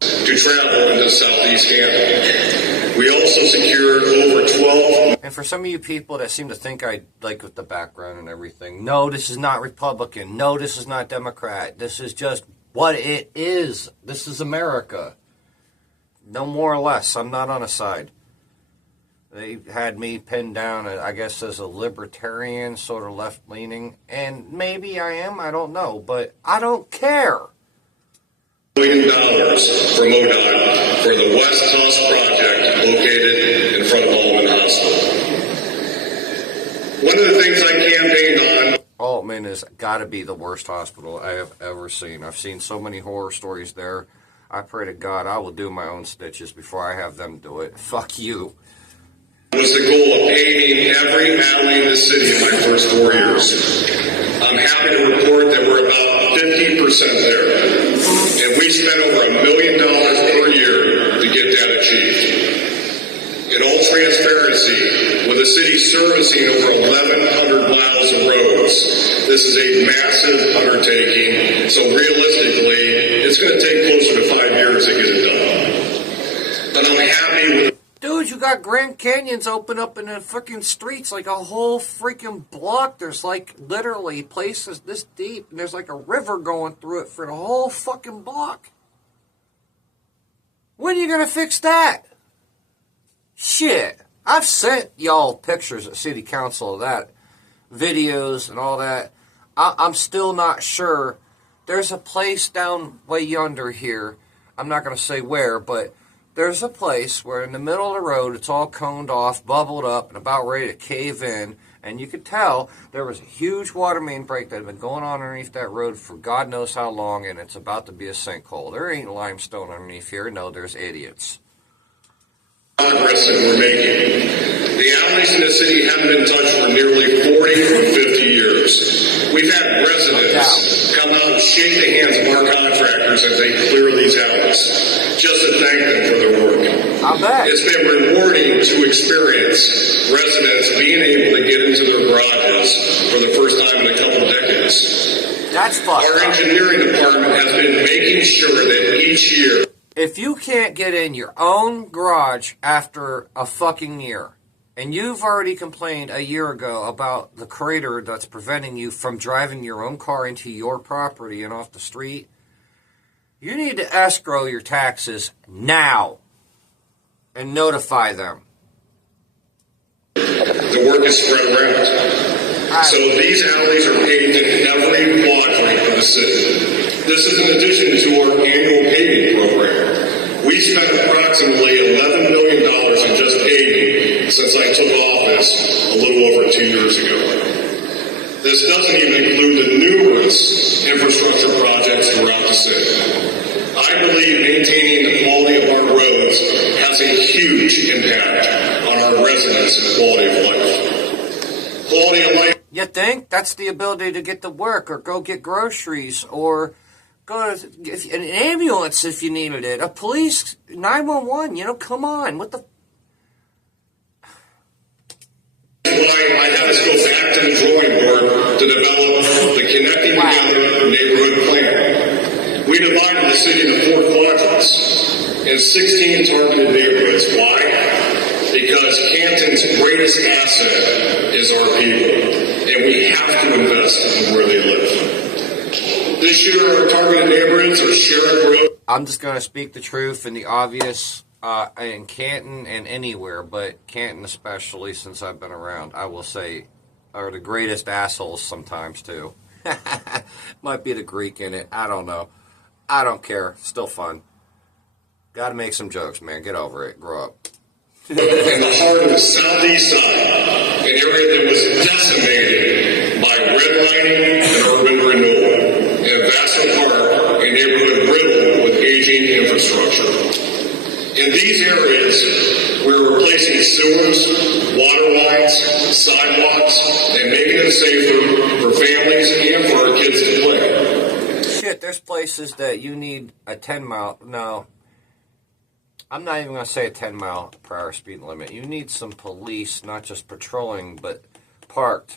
To travel into Southeast Canton. We also secured over 12. And for some of you people that seem to think I like with the background and everything, no, this is not Republican. No, this is not Democrat. This is just what it is. This is America. No more or less. I'm not on a side. They had me pinned down, I guess, as a libertarian, sort of left-leaning. And maybe I am. I don't know. But I don't care. $1 million from ODOT for the West Tusk project located in front of Altman Hospital. One of the things I campaigned on. Altman has got to be the worst hospital I have ever seen. I've seen so many horror stories there. I pray to God I will do my own stitches before I have them do it. Fuck you. Was the goal of paving every alley in the city in my first 4 years. I'm happy to report that we're about 50% there. And we spent over $1 million per year to get that achieved. In all transparency, with the city servicing over 1,100 miles of roads, this is a massive undertaking. So realistically, it's going to take closer to 5 years to get it done. But I'm happy with. Dude, you got Grand Canyons open up in the freaking streets, like a whole freaking block. There's like literally places this deep, and there's like a river going through it for the whole fucking block. When are you going to fix that? Shit. I've sent y'all pictures at City Council of that, videos and all that. I'm still not sure There's a place down way yonder here. I'm not going to say where, but there's a place where in the middle of the road, it's all coned off, bubbled up, and about ready to cave in. And you could tell there was a huge water main break that had been going on underneath that road for God knows how long, and it's about to be a sinkhole. There ain't limestone underneath here. No, there's idiots. Progress that we're making. The alleys in the city haven't been touched for nearly 40 or 50 years. We've had residents come out and shake the hands of our contractors as they clear these alleys, just to thank them for their work. I bet. It's been rewarding to experience residents being able to get into their garages for the first time in a couple of decades. That's fucked Our up. engineering department has been making sure that each year. If you can't get in your own garage after a fucking year, and you've already complained a year ago about the crater that's preventing you from driving your own car into your property and off the street, you need to escrow your taxes now and notify them. The work is spread around. So these alleys are paved in every quadrant of the city. This is in addition to our annual paving program. We spent approximately $11 million in just paving since I took office a little over 2 years ago. This doesn't even include the numerous infrastructure projects throughout the city. I believe maintaining the quality of our roads has a huge impact on our residents' quality of life. Quality of life. You think? That's the ability to get to work or go get groceries or go to an ambulance if you needed it. A police, 911, come on. What the... Why I had us go back to the drawing board to develop the Connecting Together neighborhood plan. We divided the city into 4 quadrants and 16 targeted neighborhoods. Why? Because Canton's greatest asset is our people, and we have to invest in where they live. This year, our targeted neighborhoods are Sherrick Road. I'm just going to speak the truth and the obvious in Canton and anywhere, but Canton especially since I've been around, I will say, are the greatest assholes sometimes too. Might be the Greek in it. I don't know. I don't care. Still fun. Got to make some jokes, man. Get over it. Grow up. In the heart of the southeast side, an area that was decimated by redlining and urban renewal, and Vassar Park, a neighborhood riddled with aging infrastructure. In these areas, we're replacing sewers, water lines, sidewalks, and making it safer for families and for our kids to play. Shit, there's places that you need a 10-mile... No, I'm not even going to say a 10-mile-per-hour speed limit. You need some police, not just patrolling, but parked.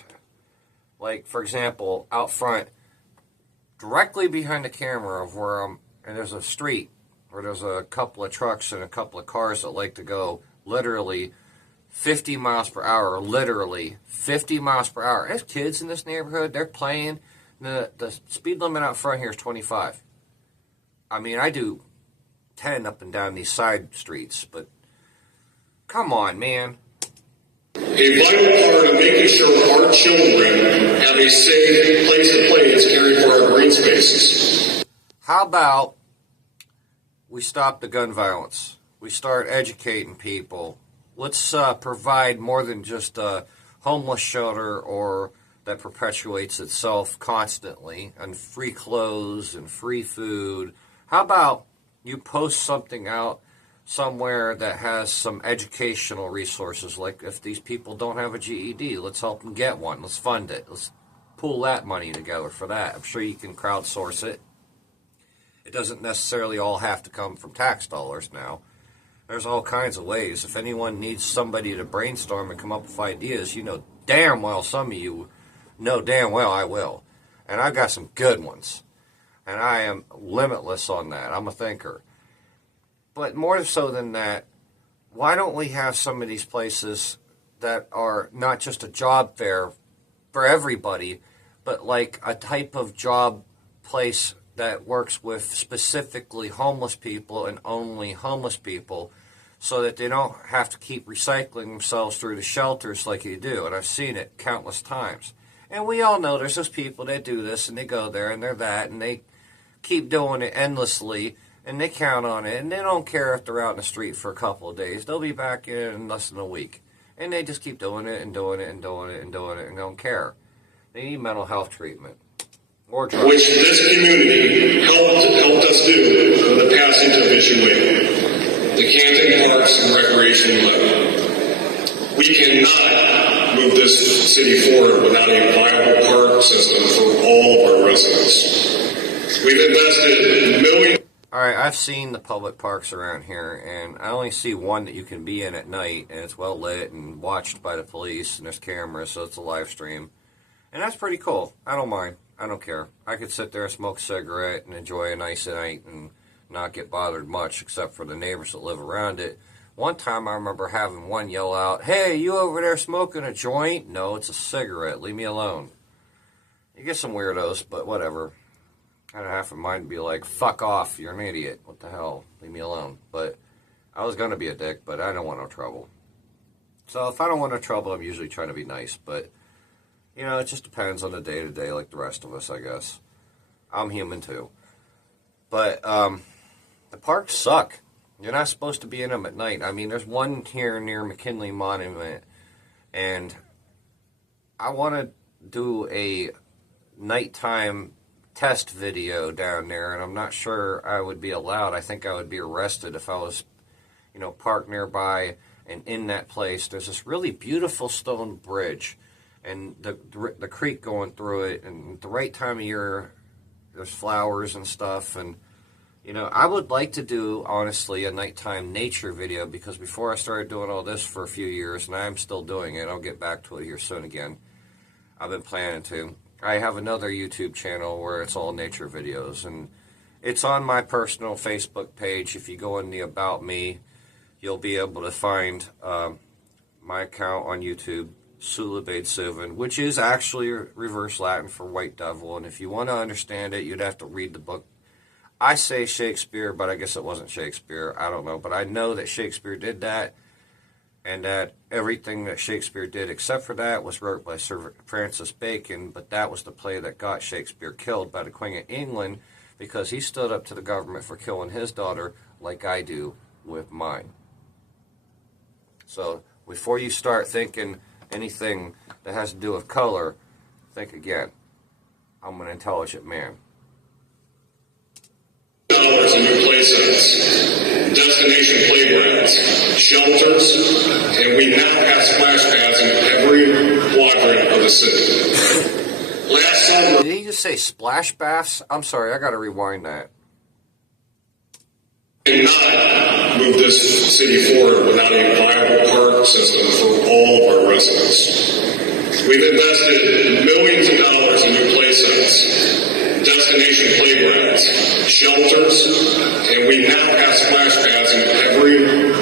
Like, for example, out front, directly behind the camera of where I'm... And there's a street where there's a couple of trucks and a couple of cars that like to go literally 50 miles per hour. Literally 50 miles per hour. There's kids in this neighborhood. They're playing. The speed limit out front here is 25. I mean, I do 10 up and down these side streets, but come on, man. A vital part of making sure our children have a safe place to play is caring for our green spaces. How about we stop the gun violence? We start educating people. Let's provide more than just a homeless shelter or that perpetuates itself constantly, and free clothes and free food. How about you post something out somewhere that has some educational resources, like if these people don't have a GED, let's help them get one. Let's fund it. Let's pull that money together for that. I'm sure you can crowdsource it. It doesn't necessarily all have to come from tax dollars now. There's all kinds of ways. If anyone needs somebody to brainstorm and come up with ideas, you know damn well some of you know damn well I will. And I've got some good ones. And I am limitless on that. I'm a thinker. But more so than that, why don't we have some of these places that are not just a job fair for everybody, but like a type of job place that works with specifically homeless people and only homeless people, so that they don't have to keep recycling themselves through the shelters like you do. And I've seen it countless times. And we all know there's those people that do this, and they go there, and they're that, and they keep doing it endlessly, and they count on it, and they don't care if they're out in the street for a couple of days. They'll be back in less than a week. And they just keep doing it and doing it and doing it and doing it and don't care. They need mental health treatment. Or drugs. Which this community helped us do with the passage of Issue 8, the Canton Parks and Recreation Levy. We cannot move this city forward without a viable park system for all of our residents. We've invested millions. All right, I've seen the public parks around here, and I only see one that you can be in at night, and it's well lit and watched by the police, and there's cameras, so it's a live stream. And that's pretty cool. I don't mind. I don't care. I could sit there and smoke a cigarette and enjoy a nice night and not get bothered much, except for the neighbors that live around it. One time I remember having one yell out, "Hey, you over there smoking a joint?" "No, it's a cigarette. Leave me alone." You get some weirdos, but whatever. I had half a mind to be like, "Fuck off, you're an idiot. What the hell? Leave me alone." But I was going to be a dick, but I don't want no trouble. So if I don't want no trouble, I'm usually trying to be nice. But, you know, it just depends on the day-to-day like the rest of us, I guess. I'm human too. But the parks suck. You're not supposed to be in them at night. I mean, there's one here near McKinley Monument, and I want to do a nighttime test video down there, and I'm not sure I would be allowed. I think I would be arrested if I was, you know, parked nearby and in that place. There's this really beautiful stone bridge, and the creek going through it, and the right time of year, there's flowers and stuff, and, you know, I would like to do, honestly, a nighttime nature video, because before I started doing all this for a few years, and I'm still doing it, I'll get back to it here soon again. I've been planning to. I have another YouTube channel where it's all nature videos, and it's on my personal Facebook page. If you go in the About Me, you'll be able to find my account on YouTube, Sulabade Suvin, which is actually reverse Latin for white devil, and if you want to understand it, you'd have to read the book. I say Shakespeare, but I guess it wasn't Shakespeare. I don't know, but I know that Shakespeare did that, and that everything that Shakespeare did except for that was wrote by Sir Francis Bacon, but that was the play that got Shakespeare killed by the Queen of England, because he stood up to the government for killing his daughter like I do with mine. So before you start thinking anything that has to do with color, think again. I'm an intelligent man. Dollars in new play sets, destination playgrounds, shelters, and we now have splash pads in every quadrant of the city. Last summer... Did he just say splash baths? I'm sorry, I gotta rewind that. We cannot move this city forward without a viable park system for all of our residents. We've invested millions of dollars in new play sets, destination playgrounds, shelters, and we now have splash pads in every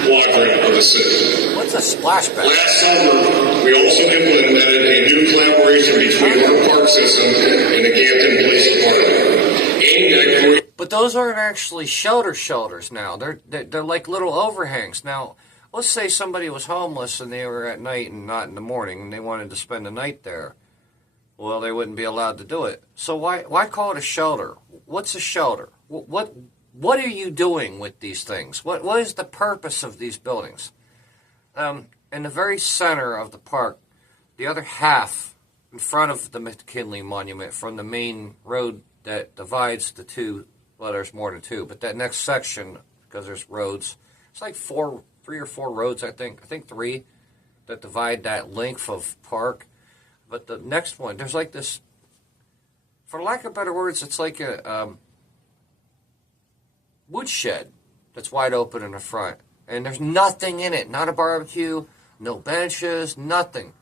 quadrant of the city. What's a splash pad? Last summer, we also implemented a new collaboration between our park system and the Canton Police Department, aimed at creating... But those aren't actually shelters now. They're like little overhangs. Now, let's say somebody was homeless and they were at night and not in the morning, and they wanted to spend the night there. Well, they wouldn't be allowed to do it. So why call it a shelter? What's a shelter? What are you doing with these things? What is the purpose of these buildings? In the very center of the park, the other half, in front of the McKinley Monument, from the main road that divides the two, well, there's more than two, but that next section, because there's roads, it's like three or four roads, I think three, that divide that length of park. But the next one, there's like this, for lack of better words, it's like a woodshed that's wide open in the front. And there's nothing in it. Not a barbecue, no benches, nothing.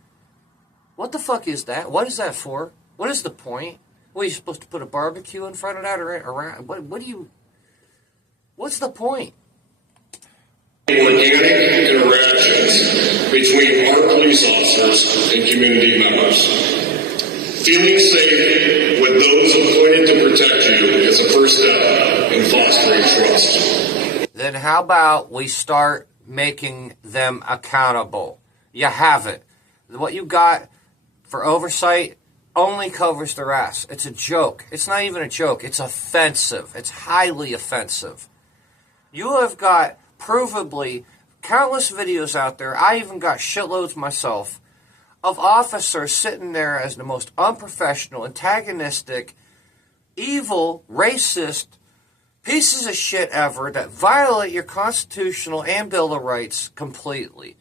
What the fuck is that? What is that for? What is the point? What, are you supposed to put a barbecue in front of that or around? What's the point? Organic interactions between our police officers and community members. Feeling safe with those appointed to protect you is a first step in fostering trust. Then how about we start making them accountable? You haven't. What you got for oversight only covers their ass. It's a joke. It's not even a joke. It's offensive. It's highly offensive. You have got provably countless videos out there. I even got shitloads myself of officers sitting there as the most unprofessional, antagonistic, evil, racist pieces of shit ever that violate your constitutional and Bill of Rights completely.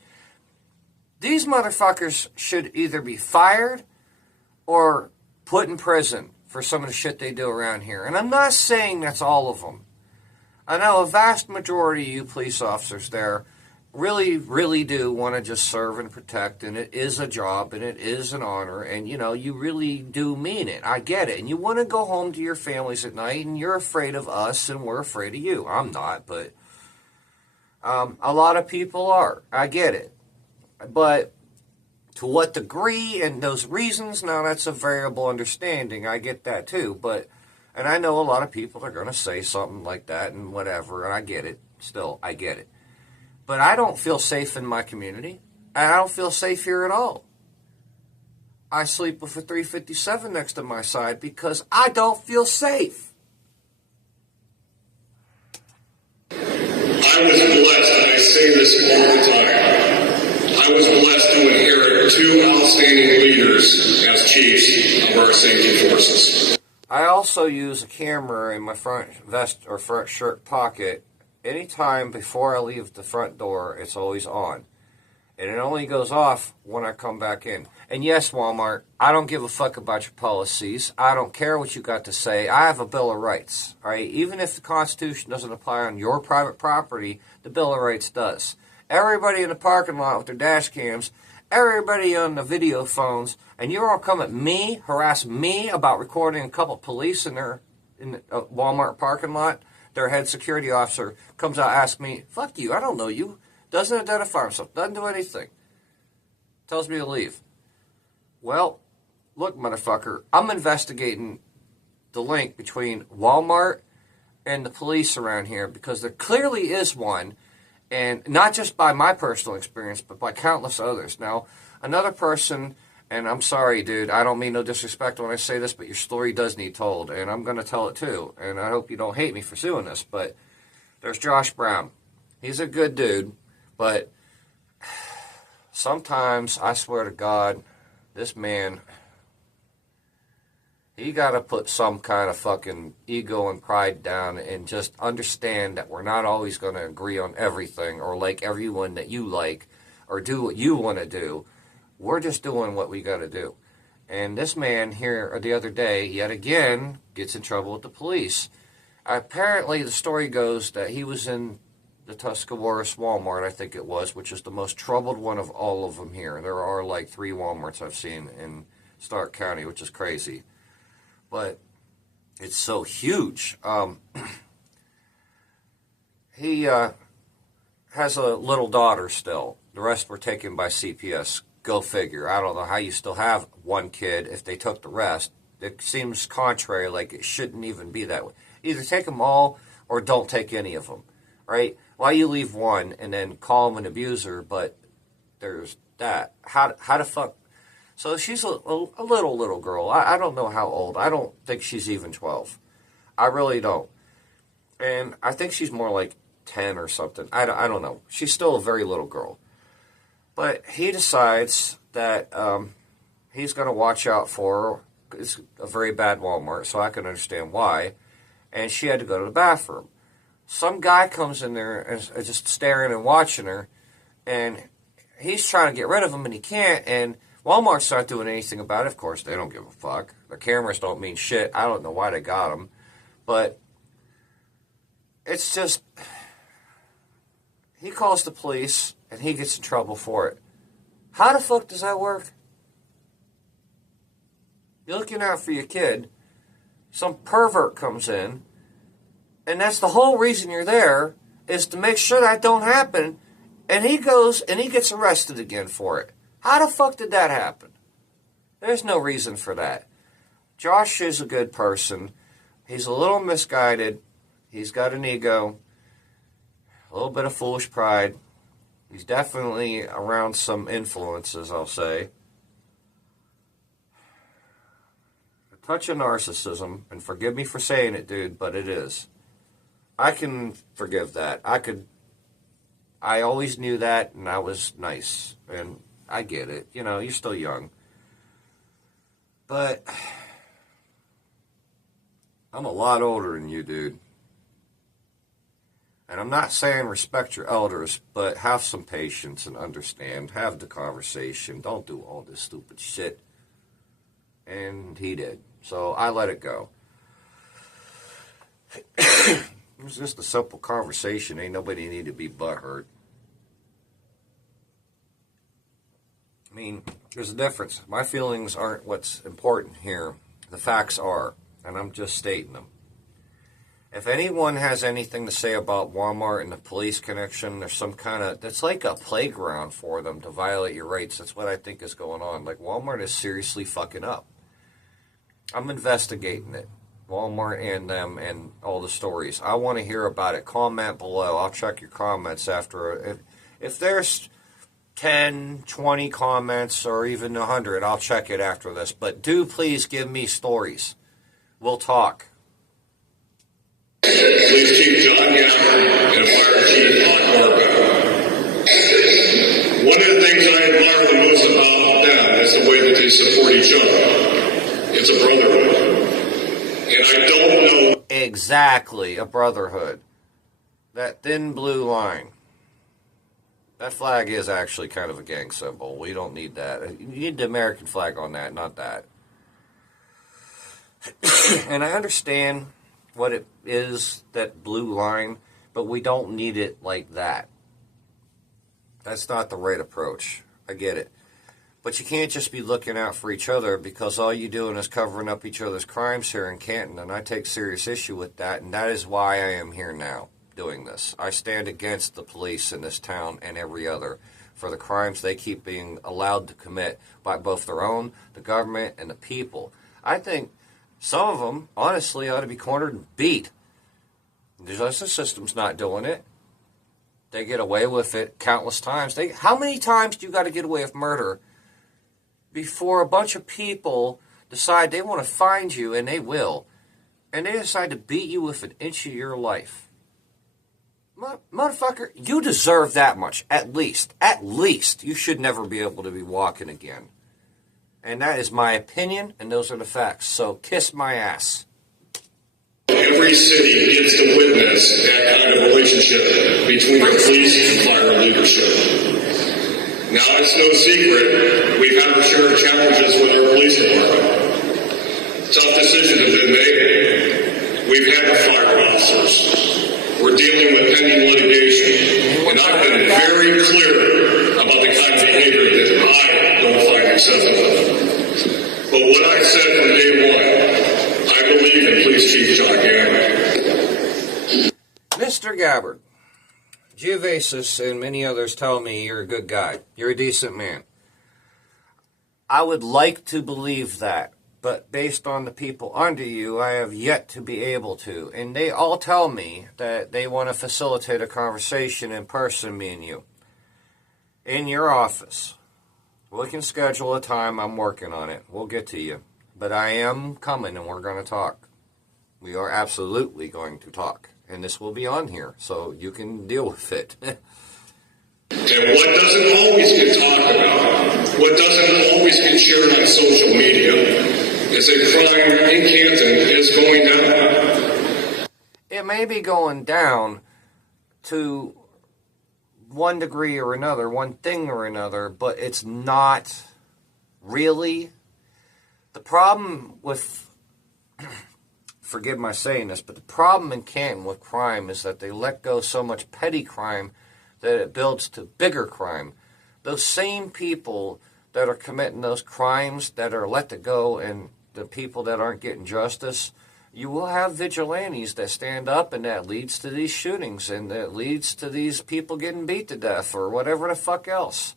These motherfuckers should either be fired or put in prison for some of the shit they do around here. And I'm not saying that's all of them. I know a vast majority of you police officers there really, really do want to just serve and protect, and it is a job, and it is an honor, and, you know, you really do mean it. I get it. And you want to go home to your families at night, and you're afraid of us, and we're afraid of you. I'm not, but a lot of people are. I get it. But to what degree and those reasons, now that's a variable understanding. I get that too. And I know a lot of people are going to say something like that and whatever, and I get it. Still, I get it. But I don't feel safe in my community. And I don't feel safe here at all. I sleep with a 357 next to my side because I don't feel safe. I was blessed, and I say this all the time. I was blessed to inherit two outstanding leaders as chiefs of our safety forces. I also use a camera in my front vest or front shirt pocket. Anytime before I leave the front door, it's always on. And it only goes off when I come back in. And yes, Walmart, I don't give a fuck about your policies. I don't care what you got to say. I have a Bill of Rights. All right? Even if the Constitution doesn't apply on your private property, the Bill of Rights does. Everybody in the parking lot with their dash cams, everybody on the video phones, and you're all come at me, harass me about recording a couple of police in the Walmart parking lot. Their head security officer comes out, asks me, fuck you, I don't know you. Doesn't identify himself, doesn't do anything. Tells me to leave. Well, look, motherfucker, I'm investigating the link between Walmart and the police around here because there clearly is one, and not just by my personal experience, but by countless others. Now, another person, and I'm sorry, dude, I don't mean no disrespect when I say this, but your story does need told, and I'm going to tell it too, and I hope you don't hate me for doing this, but there's Josh Brown. He's a good dude, but sometimes, I swear to God, this man, he got to put some kind of fucking ego and pride down and just understand that we're not always going to agree on everything or like everyone that you like or do what you want to do. We're just doing what we got to do. And this man here the other day, yet again, gets in trouble with the police. Apparently, the story goes that he was in the Tuscarawas Walmart, I think it was, which is the most troubled one of all of them here. There are like 3 Walmarts I've seen in Stark County, which is crazy. But it's so huge. He has a little daughter still. The rest were taken by CPS. Go figure. I don't know how you still have one kid if they took the rest. It seems contrary, like it shouldn't even be that way. Either take them all or don't take any of them, right? Why you leave one and then call them an abuser, but there's that. How the fuck? So she's a little girl. I don't know how old. I don't think she's even 12. I really don't. And I think she's more like 10 or something. I don't know. She's still a very little girl. But he decides that he's going to watch out for her. It's a very bad Walmart, so I can understand why. And she had to go to the bathroom. Some guy comes in there and is just staring and watching her, and he's trying to get rid of him, and he can't, and Walmart's not doing anything about it. Of course, they don't give a fuck. The cameras don't mean shit. I don't know why they got them. But it's just, he calls the police, and he gets in trouble for it. How the fuck does that work? You're looking out for your kid. Some pervert comes in, and that's the whole reason you're there, is to make sure that don't happen, and he goes and he gets arrested again for it. How the fuck did that happen? There's no reason for that. Josh is a good person. He's a little misguided. He's got an ego, a little bit of foolish pride. He's definitely around some influences, I'll say. touch of narcissism, and forgive me for saying it, dude, but it is. I can forgive that. I always knew that, and I was nice, and I get it. You know, you're still young. But I'm a lot older than you, dude. And I'm not saying respect your elders, but have some patience and understand. Have the conversation. Don't do all this stupid shit. And he did. So I let it go. It was just a simple conversation. Ain't nobody need to be butthurt. I mean, there's a difference. My feelings aren't what's important here. The facts are. And I'm just stating them. If anyone has anything to say about Walmart and the police connection, there's some kind of, that's like a playground for them to violate your rights. That's what I think is going on. Like, Walmart is seriously fucking up. I'm investigating it. Walmart and them and all the stories. I want to hear about it. Comment below. I'll check your comments after. If there's 10, 20 comments or even 100, I'll check it after this. But do please give me stories. We'll talk. Police Chief John Gabbard and Fire Chief Todd Norbeck. One of the things I admire the most about them is the way that they support each other. It's a brotherhood. And I don't know... Exactly, a brotherhood. That thin blue line. That flag is actually kind of a gang symbol. We don't need that. You need the American flag on that, not that. And I understand what it is, that blue line, but we don't need it like that. That's not the right approach. I get it. But you can't just be looking out for each other, because all you're doing is covering up each other's crimes here in Canton, and I take serious issue with that, and that is why I am here now doing this. I stand against the police in this town and every other for the crimes they keep being allowed to commit by both their own, the government, and the people. I think some of them, honestly, ought to be cornered and beat. The justice system's not doing it. They get away with it countless times. How many times do you got to get away with murder before a bunch of people decide they want to find you, and they will, and they decide to beat you with an inch of your life? Motherfucker, you deserve that much, at least. At least. You should never be able to be walking again. And that is my opinion, and those are the facts. So kiss my ass. Every city gets to witness that kind of relationship between the police and fire leadership. Now, it's no secret we've had our share of challenges with our police department. Tough decisions have been made. We've had to fire officers. We're dealing with pending litigation. And I've been very clear about the kind of behavior that I don't find acceptable. But what I said from day one, I believe in Police Chief John Gabbard. Mr. Gabbard, Geovasis and many others tell me you're a good guy. You're a decent man. I would like to believe that, but based on the people under you, I have yet to be able to. And they all tell me that they want to facilitate a conversation in person, me and you, in your office. We can schedule a time. I'm working on it. We'll get to you. But I am coming, and we're going to talk. We are absolutely going to talk. And this will be on here, so you can deal with it. And what doesn't always get talked about, what doesn't always get shared on social media, is that crime in Canton is going down. It may be going down to one degree or another, one thing or another, but it's not really. The problem with, forgive my saying this, but the problem in Canton with crime is that they let go so much petty crime that it builds to bigger crime. Those same people that are committing those crimes that are let to go, and the people that aren't getting justice, you will have vigilantes that stand up, and that leads to these shootings, and that leads to these people getting beat to death or whatever the fuck else.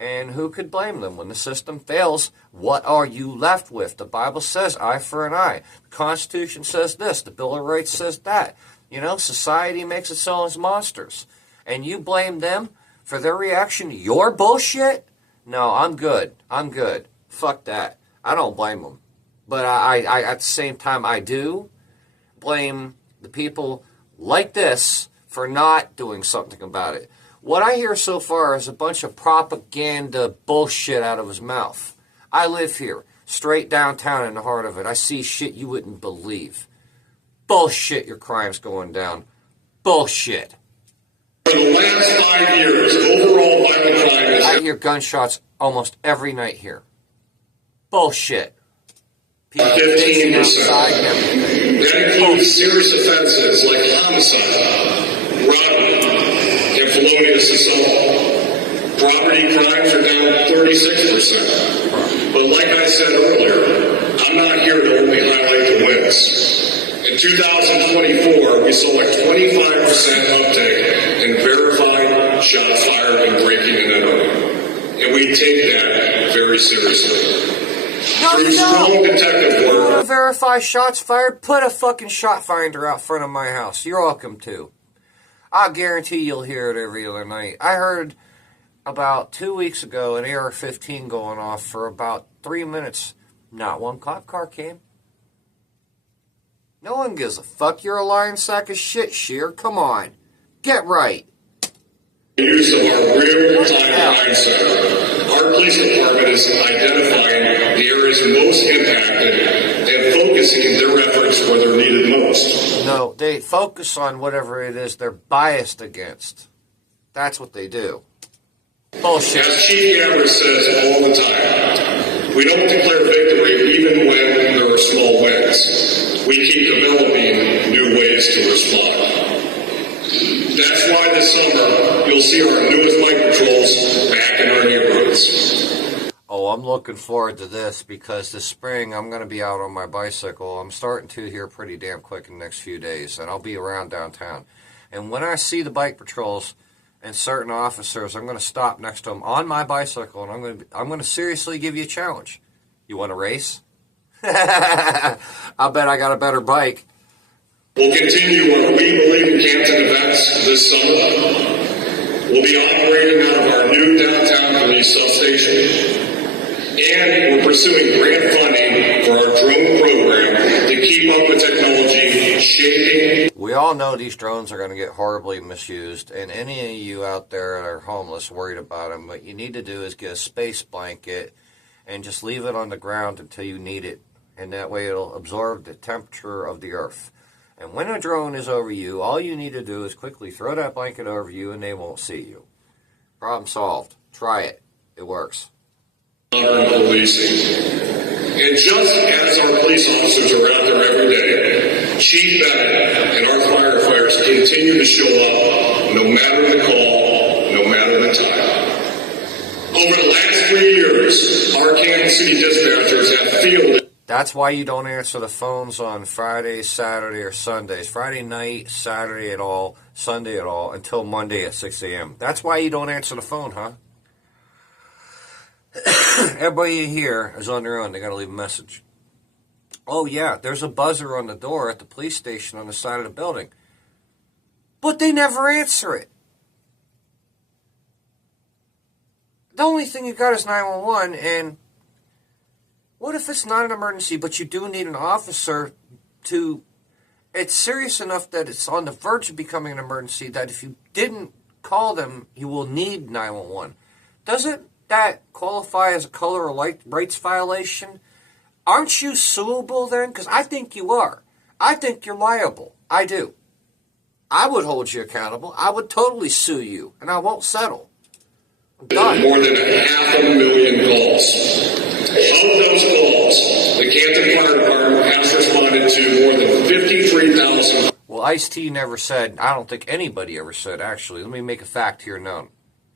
And who could blame them? When the system fails, what are you left with? The Bible says eye for an eye. The Constitution says this. The Bill of Rights says that. You know, society makes its own monsters. And you blame them for their reaction to your bullshit? No, I'm good. I'm good. Fuck that. I don't blame them. But I at the same time, I do blame the people like this for not doing something about it. What I hear so far is a bunch of propaganda bullshit out of his mouth. I live here, straight downtown in the heart of it. I see shit you wouldn't believe. Bullshit, your crime's going down. Bullshit. For the last 5 years, overall violent crime is... I hear gunshots almost every night here. Bullshit. People 15%. outside and everything. That includes serious offenses like homicide, robbery, and felonious assault. Property crimes are down 36%. But like I said earlier, I'm not here to only highlight the wins. In 2024, we saw a 25% uptick in verified shots fired and breaking and entering. And we take that very seriously. No, you Strong don't. detective You want to work. verify shots fired? Put a fucking shot finder out front of my house. You're welcome to. I'll guarantee you'll hear it every other night. I heard about 2 weeks ago an AR-15 going off for about 3 minutes. Not one cop car came. No one gives a fuck. You're a lying sack of shit, Shear. Come on. Get right. Use of our real-time mindset. Our police department is identifying the areas most impacted and focusing their efforts where they're needed most. No, they focus on whatever it is they're biased against. That's what they do. Bullshit. As Chief says all the time, we don't declare victory even when there are small wins. We keep developing new ways to respond. That's why this summer you'll see our newest bike patrols back in our neighborhoods. Oh, I'm looking forward to this because this spring I'm going to be out on my bicycle. I'm starting to here pretty damn quick in the next few days, and I'll be around downtown. And when I see the bike patrols and certain officers, I'm going to stop next to them on my bicycle, and I'm going to seriously give you a challenge. You want to race? I'll bet I got a better bike. We'll continue our We Believe in Canton events this summer. We'll be operating out of our new downtown police substation. And we're pursuing grant funding for our drone program to keep up with technology shaping. We all know these drones are going to get horribly misused, and any of you out there that are homeless worried about them, what you need to do is get a space blanket and just leave it on the ground until you need it, and that way it'll absorb the temperature of the earth. And when a drone is over you, all you need to do is quickly throw that blanket over you and they won't see you. Problem solved. Try it. It works. Modern policing. And just as our police officers are out there every day, Chief Bennett and our firefighters continue to show up no matter the call, no matter the time. Over the last 3 years, our Canton City dispatchers have fielded. That's why you don't answer the phones on Friday, Saturday, or Sundays. Friday night, Saturday at all, Sunday at all, until Monday at 6 a.m. That's why you don't answer the phone, huh? Everybody here is on their own. They got to leave a message. Oh, yeah, there's a buzzer on the door at the police station on the side of the building. But they never answer it. The only thing you got is 911, and what if it's not an emergency, but you do need an officer to... It's serious enough that it's on the verge of becoming an emergency that if you didn't call them, you will need 911. Doesn't that qualify as a color or rights violation? Aren't you suable then? Because I think you are. I think you're liable. I do. I would hold you accountable. I would totally sue you, and I won't settle. I'm done. More than 500,000 calls. Of those calls, the Canton Fire Department has responded to more than 53,000. Well, Ice-T never said, I don't think anybody ever said, actually. Let me make a fact here known.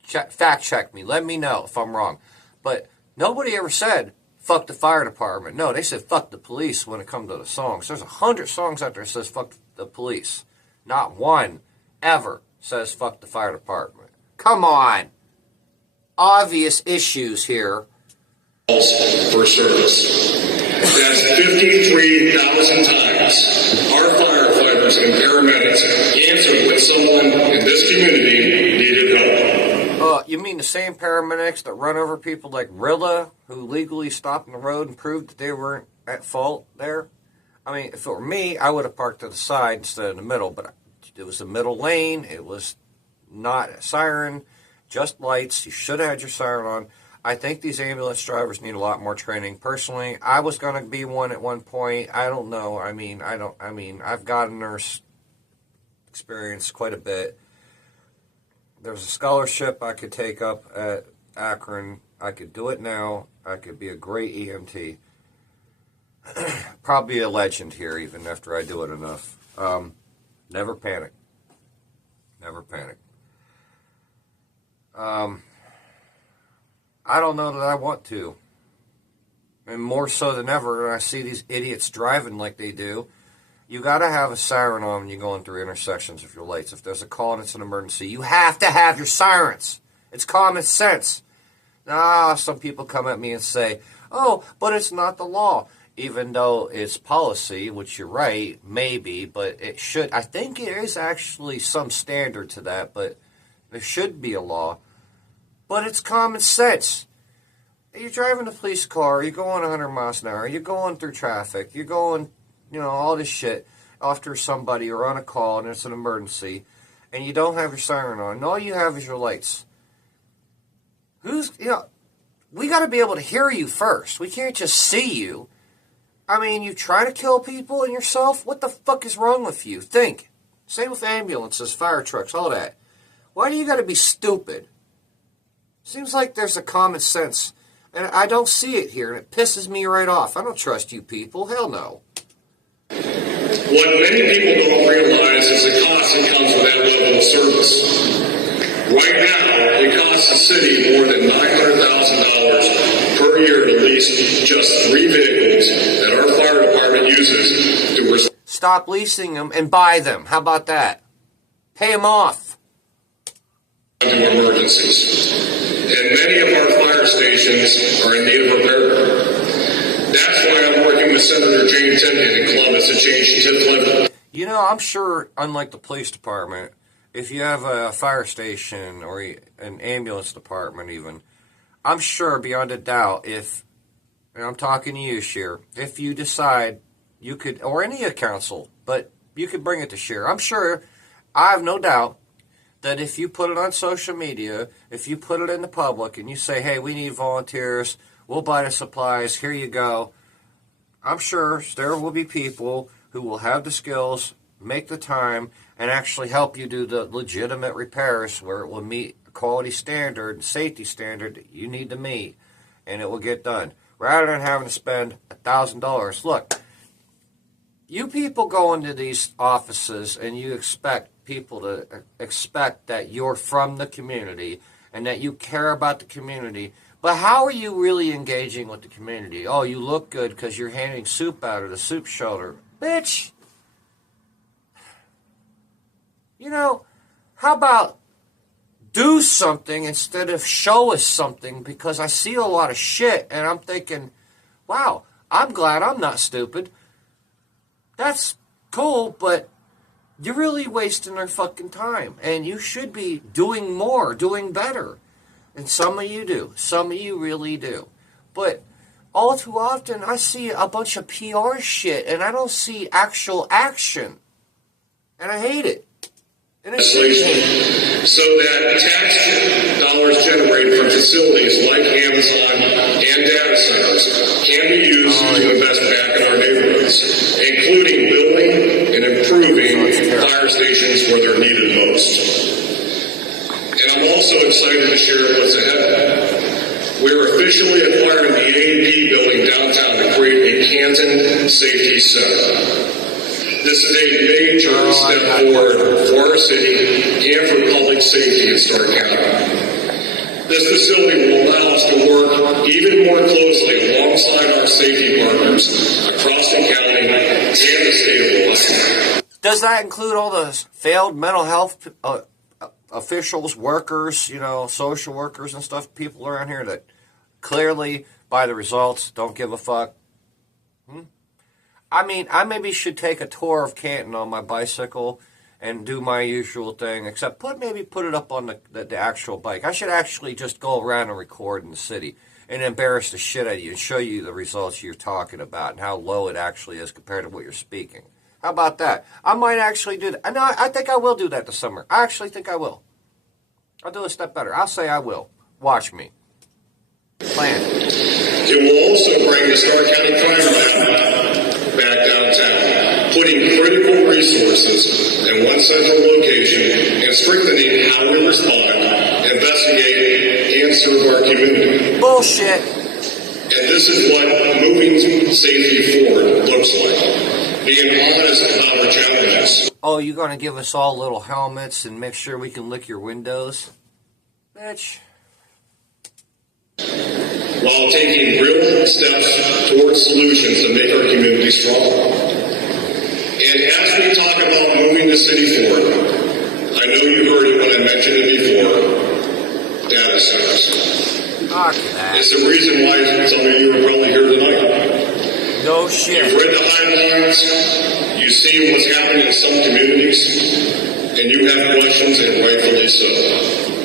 Fact check me. Let me know if I'm wrong. But nobody ever said, fuck the fire department. No, they said fuck the police when it comes to the songs. There's 100 songs out there that says fuck the police. Not one ever says fuck the fire department. Come on. Obvious issues here. For service. That's 53,000 times our firefighters and paramedics answered when someone in this community needed help. You mean the same paramedics that run over people like Rilla, who legally stopped in the road and proved that they weren't at fault there. I mean, if it were me, I would have parked to the side instead of in the middle, but it was the middle lane. It was not a siren, just lights. You should have had your siren on. I think these ambulance drivers need a lot more training. Personally, I was going to be one at one point. I don't know. I've got a nurse experience quite a bit. There's a scholarship I could take up at Akron. I could do it now. I could be a great EMT. Probably a legend here even after I do it enough. Never panic. Never panic. I don't know that I want to. And more so than ever, when I see these idiots driving like they do, you got to have a siren on when you're going through intersections if you're late. If there's a call and it's an emergency, you have to have your sirens. It's common sense. Now, some people come at me and say, oh, but it's not the law. Even though it's policy, which you're right, maybe, but it should. I think there is actually some standard to that, but there should be a law. But it's common sense. You're driving a police car, you're going 100 miles an hour, you're going through traffic, you're going, all this shit after somebody or on a call and it's an emergency, and you don't have your siren on, and all you have is your lights. We got to be able to hear you first. We can't just see you. I mean, you try to kill people and yourself? What the fuck is wrong with you? Think. Same with ambulances, fire trucks, all that. Why do you got to be stupid? Seems like there's a common sense, and I don't see it here, and it pisses me right off. I don't trust you people. Hell no. What many people don't realize is the cost that comes with that level of service. Right now, it costs the city more than $900,000 per year to lease just 3 vehicles that our fire department uses to respond. Stop leasing them and buy them. How about that? Pay them off. To emergencies. And many of our fire stations are in need of repair. That's why I'm working with Senator James Timken in Columbus to change TIF limit. I'm sure, unlike the police department, if you have a fire station or an ambulance department even, I'm sure beyond a doubt and I'm talking to you, Sheer, if you decide you could, or any council, but you could bring it to Sheer, I'm sure, I have no doubt, that if you put it on social media, if you put it in the public and you say, hey, we need volunteers, we'll buy the supplies, here you go, I'm sure there will be people who will have the skills, make the time, and actually help you do the legitimate repairs where it will meet a quality standard and safety standard that you need to meet, and it will get done. Rather than having to spend $1,000. Look, you people go into these offices and you expect people to expect that you're from the community and that you care about the community. But how are you really engaging with the community? Oh, you look good because you're handing soup out of the soup shoulder. Bitch! How about do something instead of show us something? Because I see a lot of shit and I'm thinking, wow, I'm glad I'm not stupid. That's cool, but you're really wasting our fucking time. And you should be doing more, doing better. And some of you do. Some of you really do. But all too often, I see a bunch of PR shit, and I don't see actual action. And I hate it. Legislation so that tax dollars generated from facilities like Amazon and data centers can be used to invest back in our neighborhoods, including building and improving fire stations where they're needed most. And I'm also excited to share what's ahead. We're officially acquiring the A&P building downtown to create a Canton Safety Center. This is a major step forward for our city and for public safety in Stark County. This facility will allow us to work even more closely alongside our safety partners across the county and the state of Ohio. Does that include all the failed mental health officials, workers, social workers and stuff, people around here that clearly, by the results, don't give a fuck? I mean, I maybe should take a tour of Canton on my bicycle and do my usual thing, except put it up on the actual bike. I should actually just go around and record in the city. and embarrass the shit out of you and show you the results you're talking about and how low it actually is compared to what you're speaking. How about that? I might actually do that. No, I think I will do that this summer. I actually think I will. I'll do a step better. I'll say I will. Watch me. Plan. It will also bring the Stark County Crime Lab back downtown, putting critical resources in one central location and strengthening how we respond, investigate, and serve our community. Bullshit. And this is what moving safety forward looks like. Being honest about our challenges. Oh, you're going to give us all little helmets and make sure we can lick your windows? Bitch. While taking real steps towards solutions to make our community stronger. And as we talk about moving the city forward, I know you heard it when I mentioned it before, data centers. Fuck that. It's the reason why some of you are probably here tonight. No shit. You've read the headlines, you've seen what's happening in some communities, and you have questions, and rightfully so.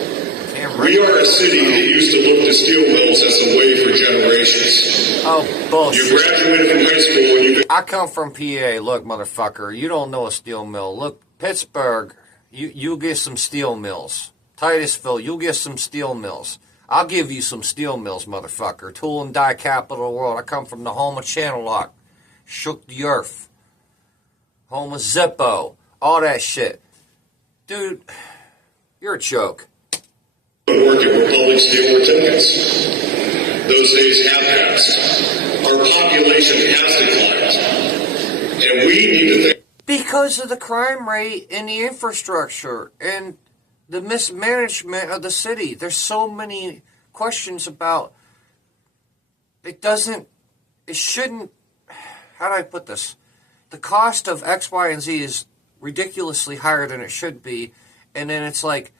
We are a city that used to look to steel mills as a way for generations. Oh, bullshit. You graduated from high school and you... I come from PA. Look, motherfucker, you don't know a steel mill. Look, Pittsburgh, you get some steel mills. Titusville, you'll get some steel mills. I'll give you some steel mills, motherfucker. Tool and die capital of the world. I come from the home of Channel Lock. Shook the earth. Home of Zippo. All that shit. Dude, you're a joke. Working with public steel certificates. Those days have passed. Our population has declined. And we need to think... Because of the crime rate and the infrastructure and the mismanagement of the city. There's so many questions about... It shouldn't... How do I put this? The cost of X, Y, and Z is ridiculously higher than it should be. And then it's like...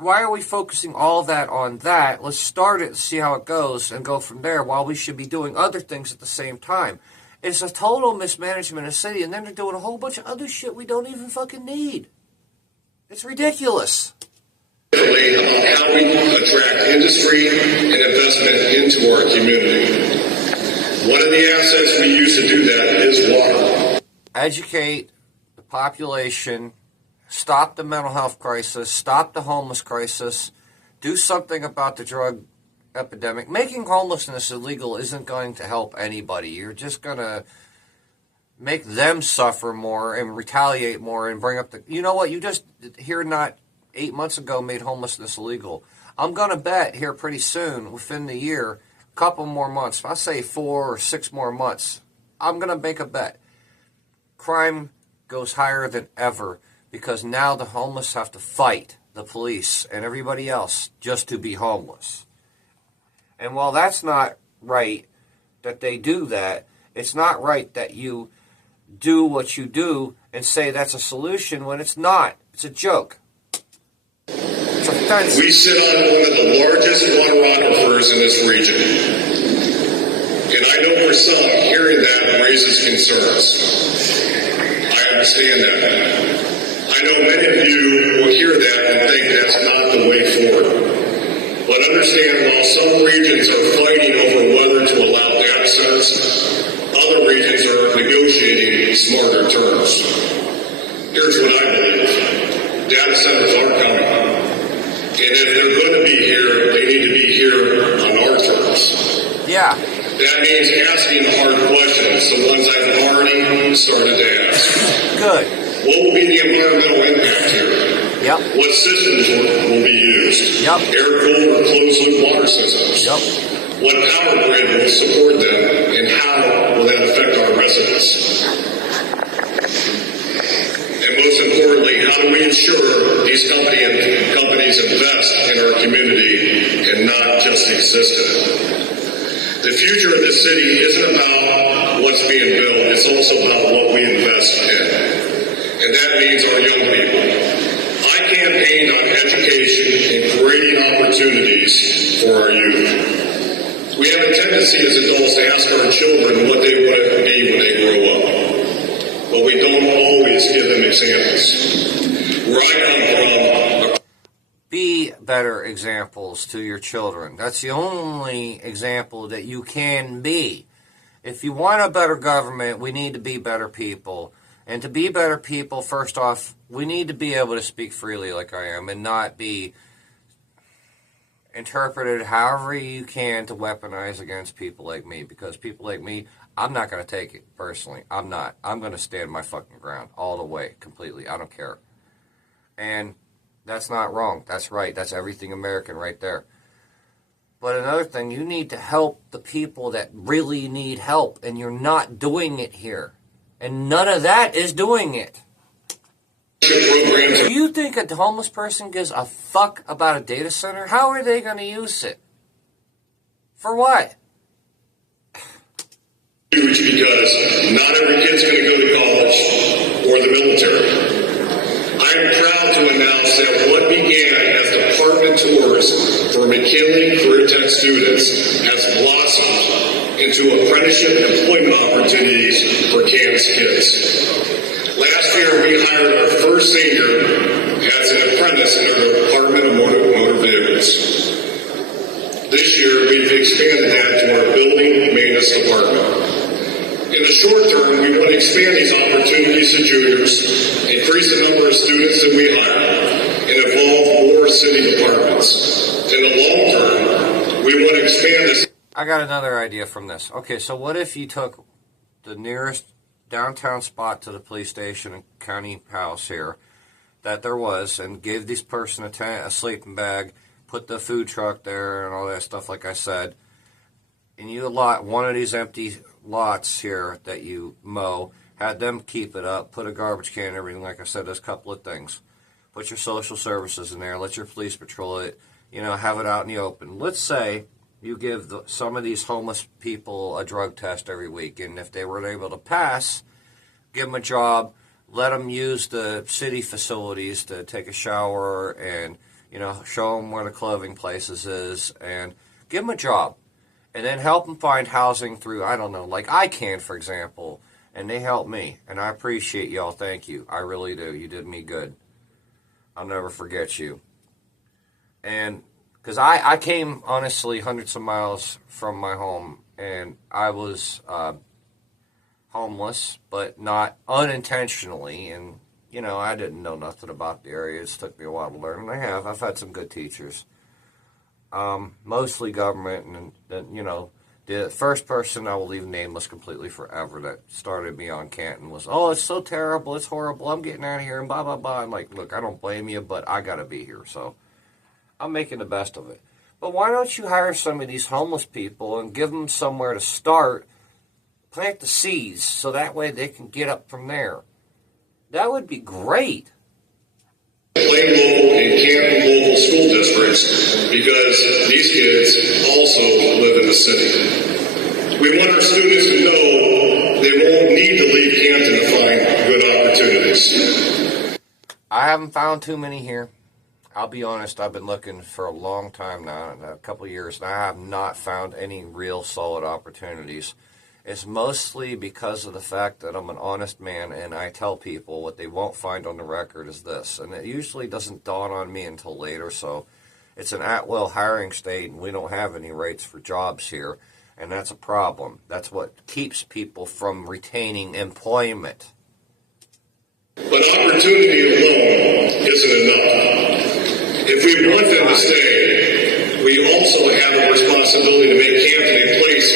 Why are we focusing all that on that? Let's start it and see how it goes and go from there while we should be doing other things at the same time. It's a total mismanagement of the city, and then they're doing a whole bunch of other shit we don't even fucking need. It's ridiculous. About how we attract industry and investment into our community. One of the assets we use to do that is water. Educate the population. Stop the mental health crisis. Stop the homeless crisis. Do something about the drug epidemic. Making homelessness illegal isn't going to help anybody. You're just going to make them suffer more and retaliate more and bring up the... You know what? You just here not 8 months ago made homelessness illegal. I'm going to bet here pretty soon, within the year, a couple more months, I'll say 4 or 6 more months, I'm going to make a bet. Crime goes higher than ever. Because now the homeless have to fight the police and everybody else just to be homeless. And while that's not right that they do that, it's not right that you do what you do and say that's a solution when it's not. It's a joke. It's offensive. We sit on one of the largest water aquifers in this region. And I know for some, hearing that raises concerns. I understand that. I know many of you will hear that and think that's not the way forward. But understand, while some regions are fighting over whether to allow data centers, other regions are negotiating smarter terms. Here's what I believe. Data centers are coming. And if they're going to be here, they need to be here on our terms. Yeah. That means asking the hard questions, the ones I've already started to ask. Good. What will be the environmental impact here? Yep. What systems will be used? Yep. Air-cooled or closed-loop water systems? Yep. What power grid will support them, and how will that affect our residents? And most importantly, how do we ensure these companies invest in our community and not just exist in it? The future of the city isn't about what's being built, it's also about what we invest in. And that means our young people. I campaigned on education and creating opportunities for our youth. We have a tendency as adults to ask our children what they want to be when they grow up. But we don't always give them examples. Where I come from... better examples to your children. That's the only example that you can be. If you want a better government, we need to be better people. And to be better people, first off, we need to be able to speak freely like I am and not be interpreted however you can to weaponize against people like me. Because people like me, I'm not going to take it personally. I'm not. I'm going to stand my fucking ground all the way, completely. I don't care. And that's not wrong. That's right. That's everything American right there. But another thing, you need to help the people that really need help, and you're not doing it here. And none of that is doing it. Do you think a homeless person gives a fuck about a data center? How are they going to use it? For what? Huge, because not every kid's going to go to college or the military. I'm proud to announce that what began as department tours for McKinley Career Tech students has blossomed into apprenticeship employment opportunities for Canton's kids. Last year, we hired our first senior as an apprentice in our Department of Motor Vehicles. This year, we've expanded that to our building maintenance department. In the short term, we want to expand these opportunities to juniors, increase the number of students that we hire, and involve more city departments. In the long term, we want to expand this. I got another idea from this. Okay, so what if you took the nearest downtown spot to the police station and county house here that there was and gave this person a sleeping bag, put the food truck there and all that stuff like I said, and you allot one of these empty lots here that you mow, had them keep it up, put a garbage can and everything, like I said, there's a couple of things. Put your social services in there, let your police patrol it, have it out in the open. Let's say you give some of these homeless people a drug test every week, and if they were able to pass, give them a job, let them use the city facilities to take a shower and, show them where the clothing places is, and give them a job. And then help them find housing through, I don't know, like I can, for example, and they help me. And I appreciate y'all. Thank you. I really do. You did me good. I'll never forget you. And because I came, honestly, hundreds of miles from my home, and I was homeless, but not unintentionally. And, I didn't know nothing about the area. It took me a while to learn, and I've had some good teachers. Mostly government, and then, the first person, I will leave nameless completely forever, that started me on Canton was, oh, it's so terrible, it's horrible, I'm getting out of here, and blah, blah, blah. I'm like, look, I don't blame you, but I gotta be here, so I'm making the best of it. But why don't you hire some of these homeless people and give them somewhere to start, plant the seeds, so that way they can get up from there? That would be great. Plain local and Canton local school districts, because these kids also live in the city. We want our students to know they won't need to leave Canton to find good opportunities. I haven't found too many here. I'll be honest, I've been looking for a long time now, a couple of years, and I have not found any real solid opportunities. It's mostly because of the fact that I'm an honest man, and I tell people what they won't find on the record is this. And it usually doesn't dawn on me until later, so it's an at-will hiring state, and we don't have any rates for jobs here, and that's a problem. That's what keeps people from retaining employment. But opportunity alone isn't enough. If we want them to stay, we also have a responsibility to make Canton a place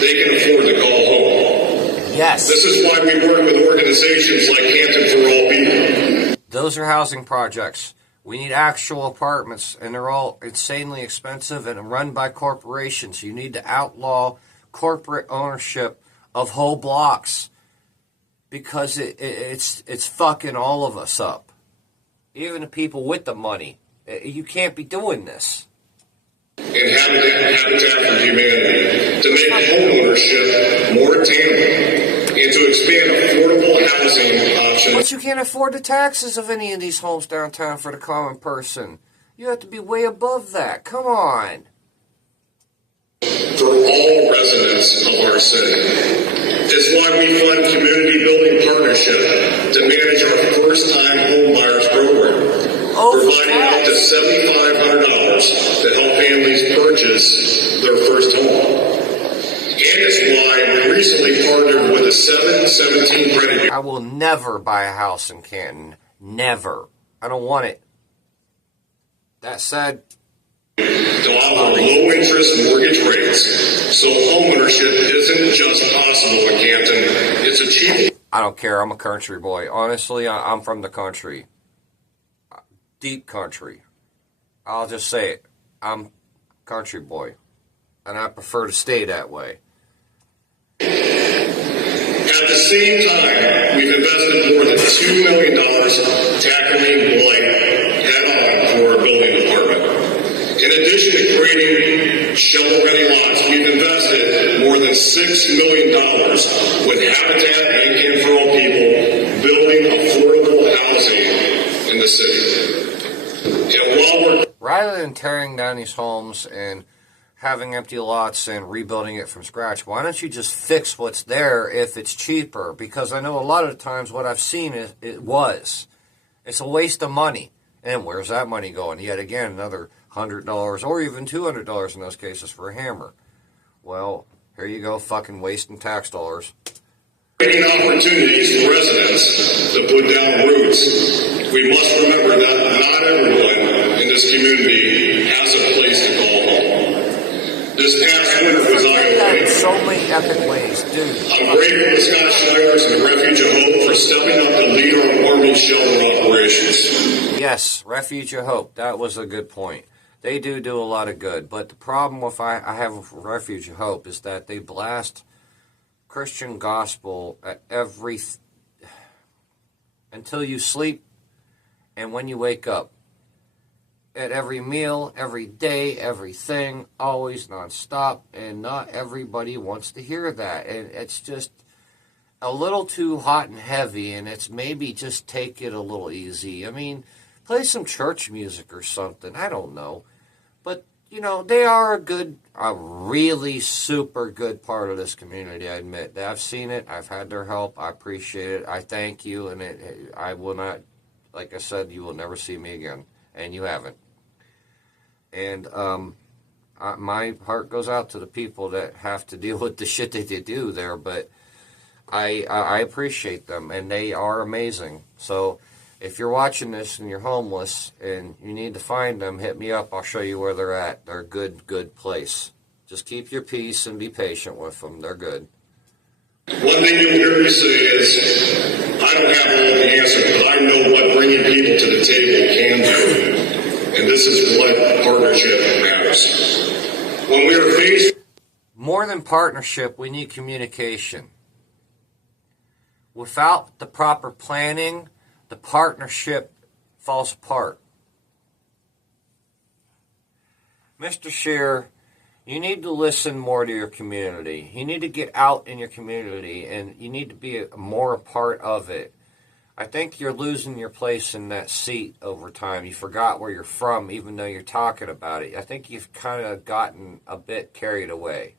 they can afford to call home. Yes. This is why we work with organizations like Canton for All People. Those are housing projects. We need actual apartments, and they're all insanely expensive and run by corporations. You need to outlaw corporate ownership of whole blocks, because it's fucking all of us up. Even the people with the money. You can't be doing this. And Habitat for Humanity to make homeownership more attainable and to expand affordable housing options. But you can't afford the taxes of any of these homes downtown for the common person. You have to be way above that. Come on. For all residents of our city. It's why we fund Community Building Partnership to manage our first-time home buyers program, providing up to $7,500 to help families purchase their first home. And that's why we recently partnered with a 717 credit union. I will never buy a house in Canton. Never. I don't want it. That said, To offer low interest mortgage rates, so homeownership isn't just possible in Canton, it's achievable. I don't care. I'm a country boy. Honestly, I'm from the country. Deep country. I'll just say it. I'm a country boy. And I prefer to stay that way. At the same time, we've invested more than $2 million tackling blight head-on for our building department. In addition to creating shovel-ready lots, we've invested more than $6 million with Habitat and Camp for All People building affordable housing in the city. And while we're Rather than tearing down these homes and having empty lots and rebuilding it from scratch, why don't you just fix what's there if it's cheaper? Because I know a lot of the times what I've seen is it's a waste of money. And where's that money going? Yet again, another $100 or even $200 in those cases for a hammer. Well, here you go, fucking wasting tax dollars. creating opportunities for residents to put down roots, we must remember that not everyone in this community has a place to call home. This past winter was eye-opening. So many epic ways, dude. I'm grateful to Scott Shires and the Refuge of Hope for stepping up to lead our Army shelter operations. Yes, Refuge of Hope. That was a good point. They do a lot of good. But the problem with I have with Refuge of Hope is that they blast Christian gospel at until you sleep and when you wake up. At every meal, every day, everything, always nonstop, and not everybody wants to hear that. And it's just a little too hot and heavy, and it's maybe just take it a little easy. I mean, play some church music or something. I don't know. But, you know, they are a really super good part of this community, I admit. I've seen it. I've had their help. I appreciate it. I thank you, and I will not, like I said, you will never see me again, and you haven't. And my heart goes out to the people that have to deal with the shit that they do there, but I appreciate them, and they are amazing. So if you're watching this and you're homeless and you need to find them, hit me up. I'll show you where they're at. They're a good place. Just keep your peace and be patient with them. They're good. One thing you'll hear me say is, I don't have all the answers, but I know what bringing people to the table can do. And this is what partnership matters. When we are faced... More than partnership, we need communication. Without the proper planning, the partnership falls apart. Mr. Scheer, you need to listen more to your community. You need to get out in your community, and you need to be more a part of it. I think you're losing your place in that seat over time. You forgot where you're from, even though you're talking about it. I think you've kind of gotten a bit carried away.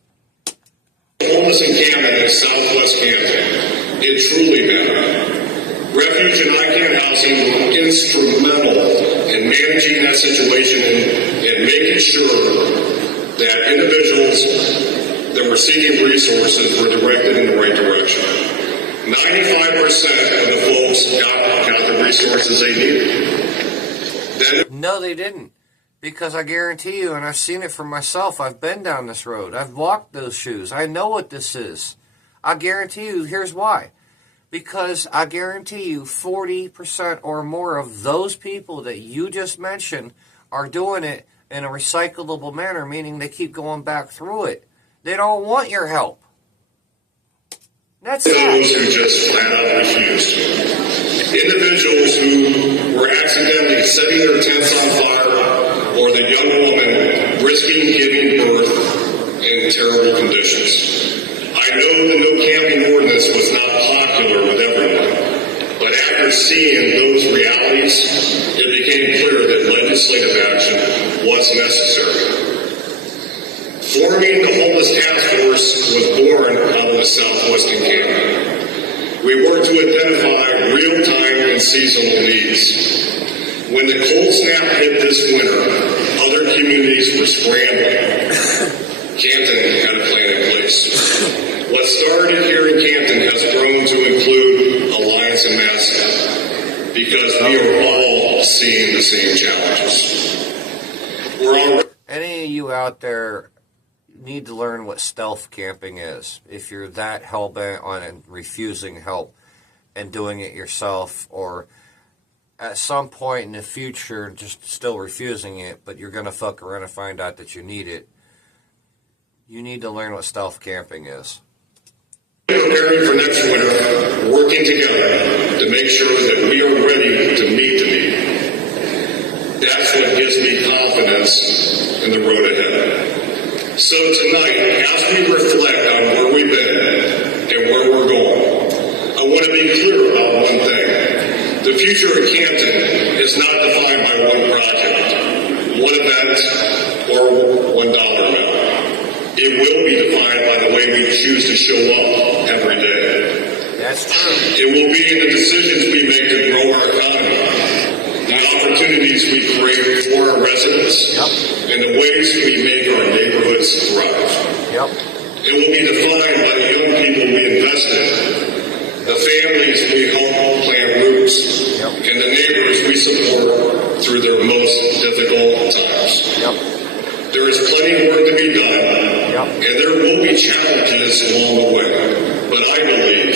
Homeless encampment in southwest Canton, it truly mattered. Refuge and ICANN housing were instrumental in managing that situation and making sure that individuals that were seeking resources were directed in the right direction. 95% of the folks got the resources they needed. No, they didn't. Because I guarantee you, and I've seen it for myself, I've been down this road. I've walked those shoes. I know what this is. I guarantee you, here's why. Because I guarantee you 40% or more of those people that you just mentioned are doing it in a recyclable manner, meaning they keep going back through it. They don't want your help. That's those who just flat out refused. Individuals who were accidentally setting their tents on fire, or the young woman risking giving birth in terrible conditions. I know the no camping ordinance was not popular with everyone, but after seeing those realities, it became clear that legislative action was necessary. Forming the Homeless Task Force was born out of the southwestern Canton. We worked to identify real-time and seasonal needs. When the cold snap hit this winter, other communities were scrambling. Canton had a plan in place. What started here in Canton has grown to include Alliance and Mascot, because we are all seeing the same challenges. We're all. Any of you out there need to learn what stealth camping is. If you're that hell-bent on refusing help and doing it yourself, or at some point in the future just still refusing it, but you're going to fuck around and find out that you need it, you need to learn what stealth camping is. Preparing for next winter, working together to make sure that we are ready to meet the need. That's what gives me confidence in the road ahead. So tonight, as we reflect on where we've been and where we're going, I want to be clear about one thing. The future of Canton is not defined by one project, one event, or $1 amount. It will be defined by the way we choose to show up every day. That's true. It will be in the decisions we make to grow our economy, the opportunities we create for our residents, and the ways we make our neighborhoods thrive. It will be defined by the young people we invest in, the families we help plant roots, and the neighbors we support through their most difficult times. There is plenty of work to be done, and there will be challenges along the way. But I believe,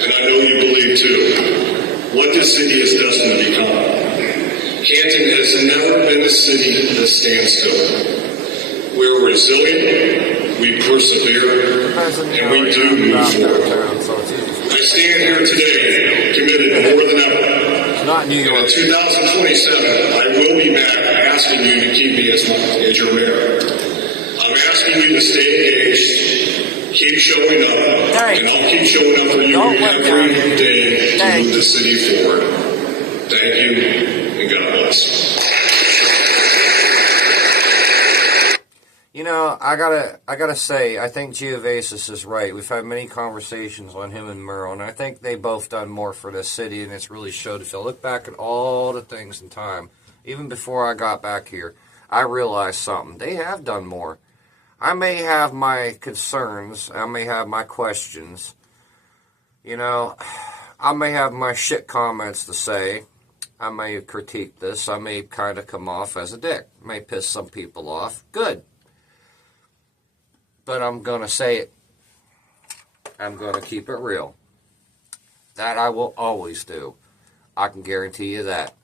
and I know you believe too, what this city is destined to become. Canton has never been a city that stands still. We're resilient, we persevere, and we do move forward. I stand here today committed more than ever. And in 2027, I will be back asking you to keep me as your mayor. I'm asking you to stay engaged, keep showing up, and I'll keep showing up for you every day to move the city forward. Thank you, and God bless. You know, I gotta say, I think Geovasis is right. We've had many conversations on him and Merle, and I think they both done more for this city, and it's really showed. If you look back at all the things in time, even before I got back here, I realized something. They have done more. I may have my concerns, I may have my questions, you know, I may have my shit comments to say. I may critique this. I may kind of come off as a dick. May piss some people off. Good. But I'm going to say it. I'm going to keep it real. That I will always do. I can guarantee you that.